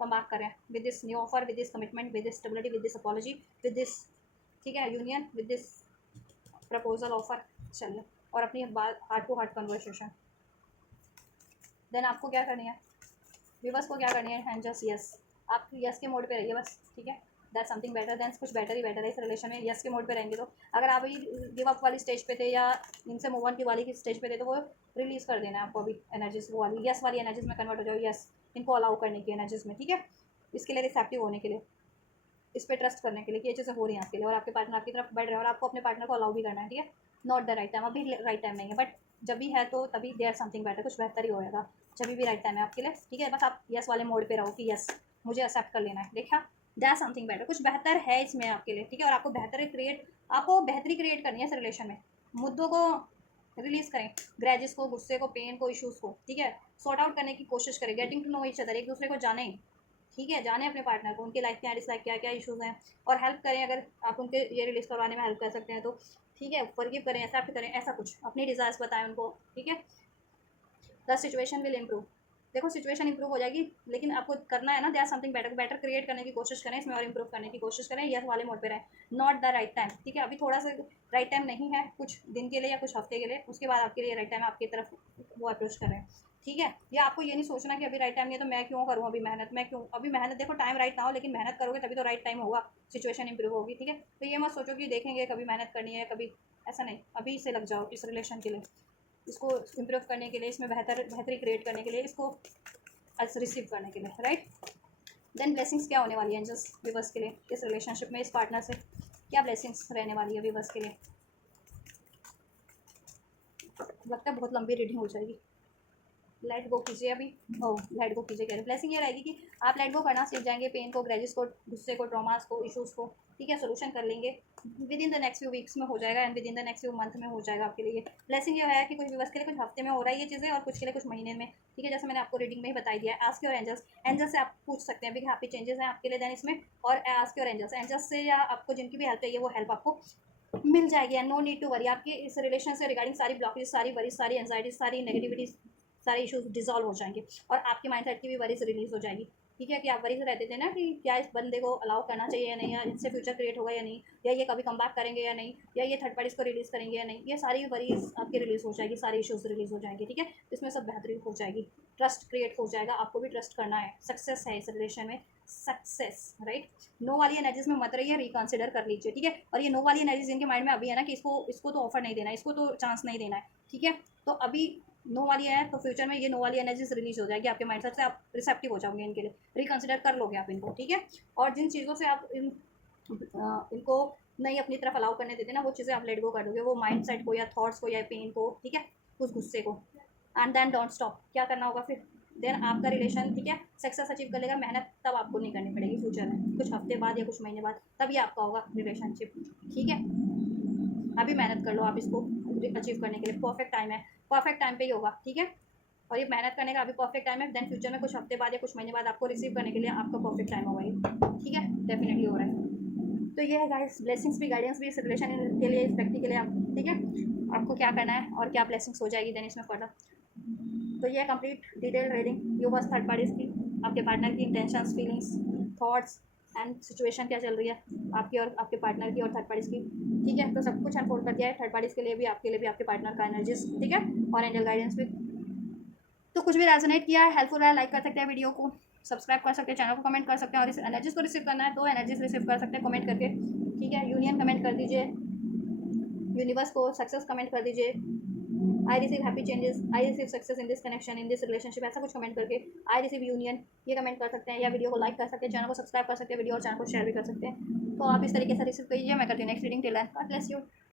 कम बैक करें with this new offer, with this commitment, with this stability, with this apology, with this, ठीक है, union, with this proposal offer, चलिए, और अपनी बात heart to heart conversation, then आपको क्या करनी है, व्यूवर्स को क्या करनी है, एंड जस्ट यस, आप यस के मोड पे रहिए बस, ठीक है, दैट समथिंग बेटर देन, कुछ बेटर ही बेटर है इस रिलेशन में, यस के मोड पे रहेंगे, तो अगर आप अभी गिव अप वाली स्टेज पे थे, या इनसे मूव ऑन की वाली की स्टेज पे थे, तो वो रिलीज़ कर देना है आपको अभी एनर्जीज, वो वाली यस वाली एनर्जीज में कन्वर्ट हो जाओ, यस इनको अलाउ करने की एनर्जीज में, ठीक है, इसके लिए रिसेप्टिव होने के लिए, इस पर ट्रस्ट करने के लिए कि ये चीज़ें हो रही हैं आपके लिए, और आपके पार्टनर आपकी तरफ बढ़ रहे हैं, और आपको अपने पार्टनर को अलाउ भी करना है, ठीक है, नॉट द राइट टाइम, अभी राइट टाइम नहीं है, बट जब भी है तो तभी देयर समथिंग बेटर, कुछ बेहतर ही होएगा, जब भी राइट टाइम है आपके लिए, ठीक है, बस आप यस वाले मोड पे रहो कि यस मुझे एक्सेप्ट कर लेना है, देखा देयर समथिंग बेटर, कुछ बेहतर है इसमें आपके लिए, ठीक है, और आपको बेहतरी क्रिएट करनी है इस रिलेशन में, मुद्दों को रिलीज करें, ग्रैजेस को, गुस्से को, पेन को, इश्यूज़ को, ठीक है, सॉर्ट आउट करने की कोशिश करें, getting to know each other, एक दूसरे को जानें, ठीक है, जाने अपने पार्टनर को, उनके लाइफ क्या डिसलाइक क्या क्या इश्यूज़ हैं, और हेल्प करें, अगर आप उनके ये रिलीज करवाने में हेल्प कर सकते हैं तो, ठीक है, फॉरगिव करें, एक्सेप्ट करें, ऐसा कुछ अपनी डिज़ायर्स बताएं उनको, ठीक है, द सिचुएशन विल इम्प्रूव। देखो सिचुएशन इंप्रूव हो जाएगी, लेकिन आपको करना है ना, there something better, better create करने की कोशिश करें, इसमें और इंप्रूव करने की कोशिश करें, यस वाले मोड पे रहें, नॉट द राइट टाइम। ठीक है, अभी थोड़ा सा राइट टाइम नहीं है, कुछ दिन के लिए या कुछ हफ्ते के लिए, उसके बाद आपके लिए राइट टाइम आपकी तरफ वो अप्रोच कर रहे हैं। ठीक है, या आपको ये नहीं सोचना कि अभी राइट टाइम नहीं है तो मैं क्यों करूँ अभी मेहनत, मैं क्यों अभी मेहनत, देखो टाइम राइट ना हो लेकिन मेहनत करोगे तभी तो राइट टाइम होगा, सिचुएशन इंप्रूव होगी। ठीक है, तो ये मत सोचो कि देखेंगे कभी मेहनत करनी है कभी, ऐसा नहीं, अभी से लग जाओ इस रिलेशन के लिए, इसको इम्प्रूव करने के लिए, इसमें बेहतरी क्रिएट करने के लिए, इसको रिसीव करने के लिए, राइट। देन ब्लेसिंग्स क्या होने वाली है एंजल्स व्यूअर्स के लिए इस रिलेशनशिप में, इस पार्टनर से क्या ब्लेसिंग्स रहने वाली है व्यूअर्स के लिए। लगता है बहुत लंबी रीडिंग हो जाएगी, लेट गो कीजिए अभी। ओ लेट गो कीजिए कह रहे, ब्लेसिंग ये रहेगी कि आप लेट गो करना सीख जाएंगे, पेन को, ग्रेजेस को, गुस्से को, ट्रॉमास को, इश्यूज़ को। ठीक है, सोल्यूशन कर लेंगे, with in the next few weeks में हो जाएगा, and with in the next few month में हो जाएगा आपके लिए। ब्लेसिंग ये है कि कुछ व्यूअर्स के लिए कुछ हफ्ते में हो रहा है ये चीज़ें, और कुछ के लिए कुछ महीने में। ठीक है, जैसे मैंने आपको रीडिंग में ही बताई दिया है, आस्क योर एंजल्स, एंजल्स से आप पूछ सकते हैं भी हैप्पी चेंजेस हैं आपके लिए देन इसमें, और आस्क योर एंजल्स, एंजल्स से या आपको जिनकी भी हेल्प चाहिए वो हेल्प आपको मिल जाएगी, and no need to worry. आपकी इस रिलेशन से रिगार्डिंग सारी ब्लॉकेज, सारी वरीज, सारी एंजाइटी, सारी नेगेटिविटी, सारे इश्यूज डिजॉल्व हो जाएंगे, और आपके माइंड सेट की भी वरीज रिलीज हो जाएगी। ठीक है, कि आप वरीज रहते थे ना कि क्या इस बंदे को अलाउ करना चाहिए या नहीं, या इससे फ्यूचर क्रिएट होगा या नहीं, या ये कभी कम बैक करेंगे या नहीं, या ये थर्ड पार्टीज को रिलीज करेंगे या नहीं, ये सारी वरीज आपकी रिलीज हो जाएगी, सारी इश्यूज रिलीज हो जाएंगे। ठीक है, इसमें सब बेहतरी हो जाएगी, ट्रस्ट क्रिएट हो जाएगा, आपको भी ट्रस्ट करना है, सक्सेस है इस रिलेशन में, सक्सेस, राइट। नो वाली एनर्जीज में मत रहिए, रिकंसिडर कर लीजिए। ठीक है, और ये नो वाली एनर्जीज जिनके माइंड में अभी है ना कि इसको तो ऑफर नहीं देना है, इसको तो चांस नहीं देना है। ठीक है, तो अभी नो वाली है तो फ्यूचर में ये नो वाली एनर्जीज रिलीज हो जाएगी आपके माइंड से, आप रिसेप्टिव हो जाओगे इनके लिए, रिकंसिडर कर लोगे आप इनको। ठीक है, और जिन चीज़ों से आप इनको नहीं अपनी तरफ अलाउ करने देते ना, वो चीज़ें आप लेट गो कर दोगे, वो माइंड सेट को या थॉट्स को या पेन को। ठीक है, उस गुस्से को, एंड देन डोंट स्टॉप। क्या करना होगा फिर, देन आपका रिलेशन, ठीक है, सक्सेस अचीव कर लेगा। मेहनत तब आपको नहीं करनी पड़ेगी फ्यूचर में, कुछ हफ्ते बाद या कुछ महीने बाद, तभी आपका होगा रिलेशनशिप। ठीक है, अभी मेहनत कर लो आप इसको अचीव करने के लिए, परफेक्ट टाइम है, परफेक्ट टाइम पे ही होगा। ठीक है, और ये मेहनत करने का अभी परफेक्ट टाइम है, देन फ्यूचर में कुछ हफ्ते बाद या कुछ महीने बाद आपको रिसीव करने के लिए आपका परफेक्ट टाइम होगा ये। ठीक है, डेफिनेटली हो रहा है। तो ये है गाइस, ब्लेसिंग्स भी, गाइडेंस भी इस रिलेशन के लिए, इस व्यक्ति के लिए आप। ठीक है, आपको क्या करना है और क्या ब्लेसिंग्स हो जाएगी देन इसमें फर्दर। तो ये है complete detail reading yours third parties की, आपके पार्टनर की intentions, feelings, thoughts and situation क्या चल रही है आपकी और आपके पार्टनर की और थर्ड पार्टीज की। ठीक है, तो सब कुछ अनफोल्ड कर दिया है, थर्ड पार्टीज के लिए भी, आपके लिए भी, आपके पार्टनर का एनर्जीज। ठीक है, और एंजल गाइडेंस भी। तो कुछ भी रेजोनेट किया है, हेल्पफुल है, लाइक कर सकते हैं वीडियो को, सब्सक्राइब कर सकते हैं, चैनल को कमेंट कर सकते हैं, और इस एनर्जीज को रिसीव करना है तो एनर्जीज रिसीव कर सकते हैं कमेंट करके। ठीक है, यूनियन कमेंट कर दीजिए, यूनिवर्स को सक्सेस कमेंट कर दीजिए, I receive happy changes, I receive success in this connection, in this relationship, ऐसा कुछ कमेंट करके आई रिसीव यूनियन ये कमेंट कर सकते हैं, या वीडियो को लाइक कर सकते हैं, चैनल को सब्सक्राइब कर सकते हैं, वीडियो और चैनल को शेयर भी कर सकते हैं। तो आप इस तरीके से रिसीव कीजिए। मैं करती हूँ next reading, till then God bless you.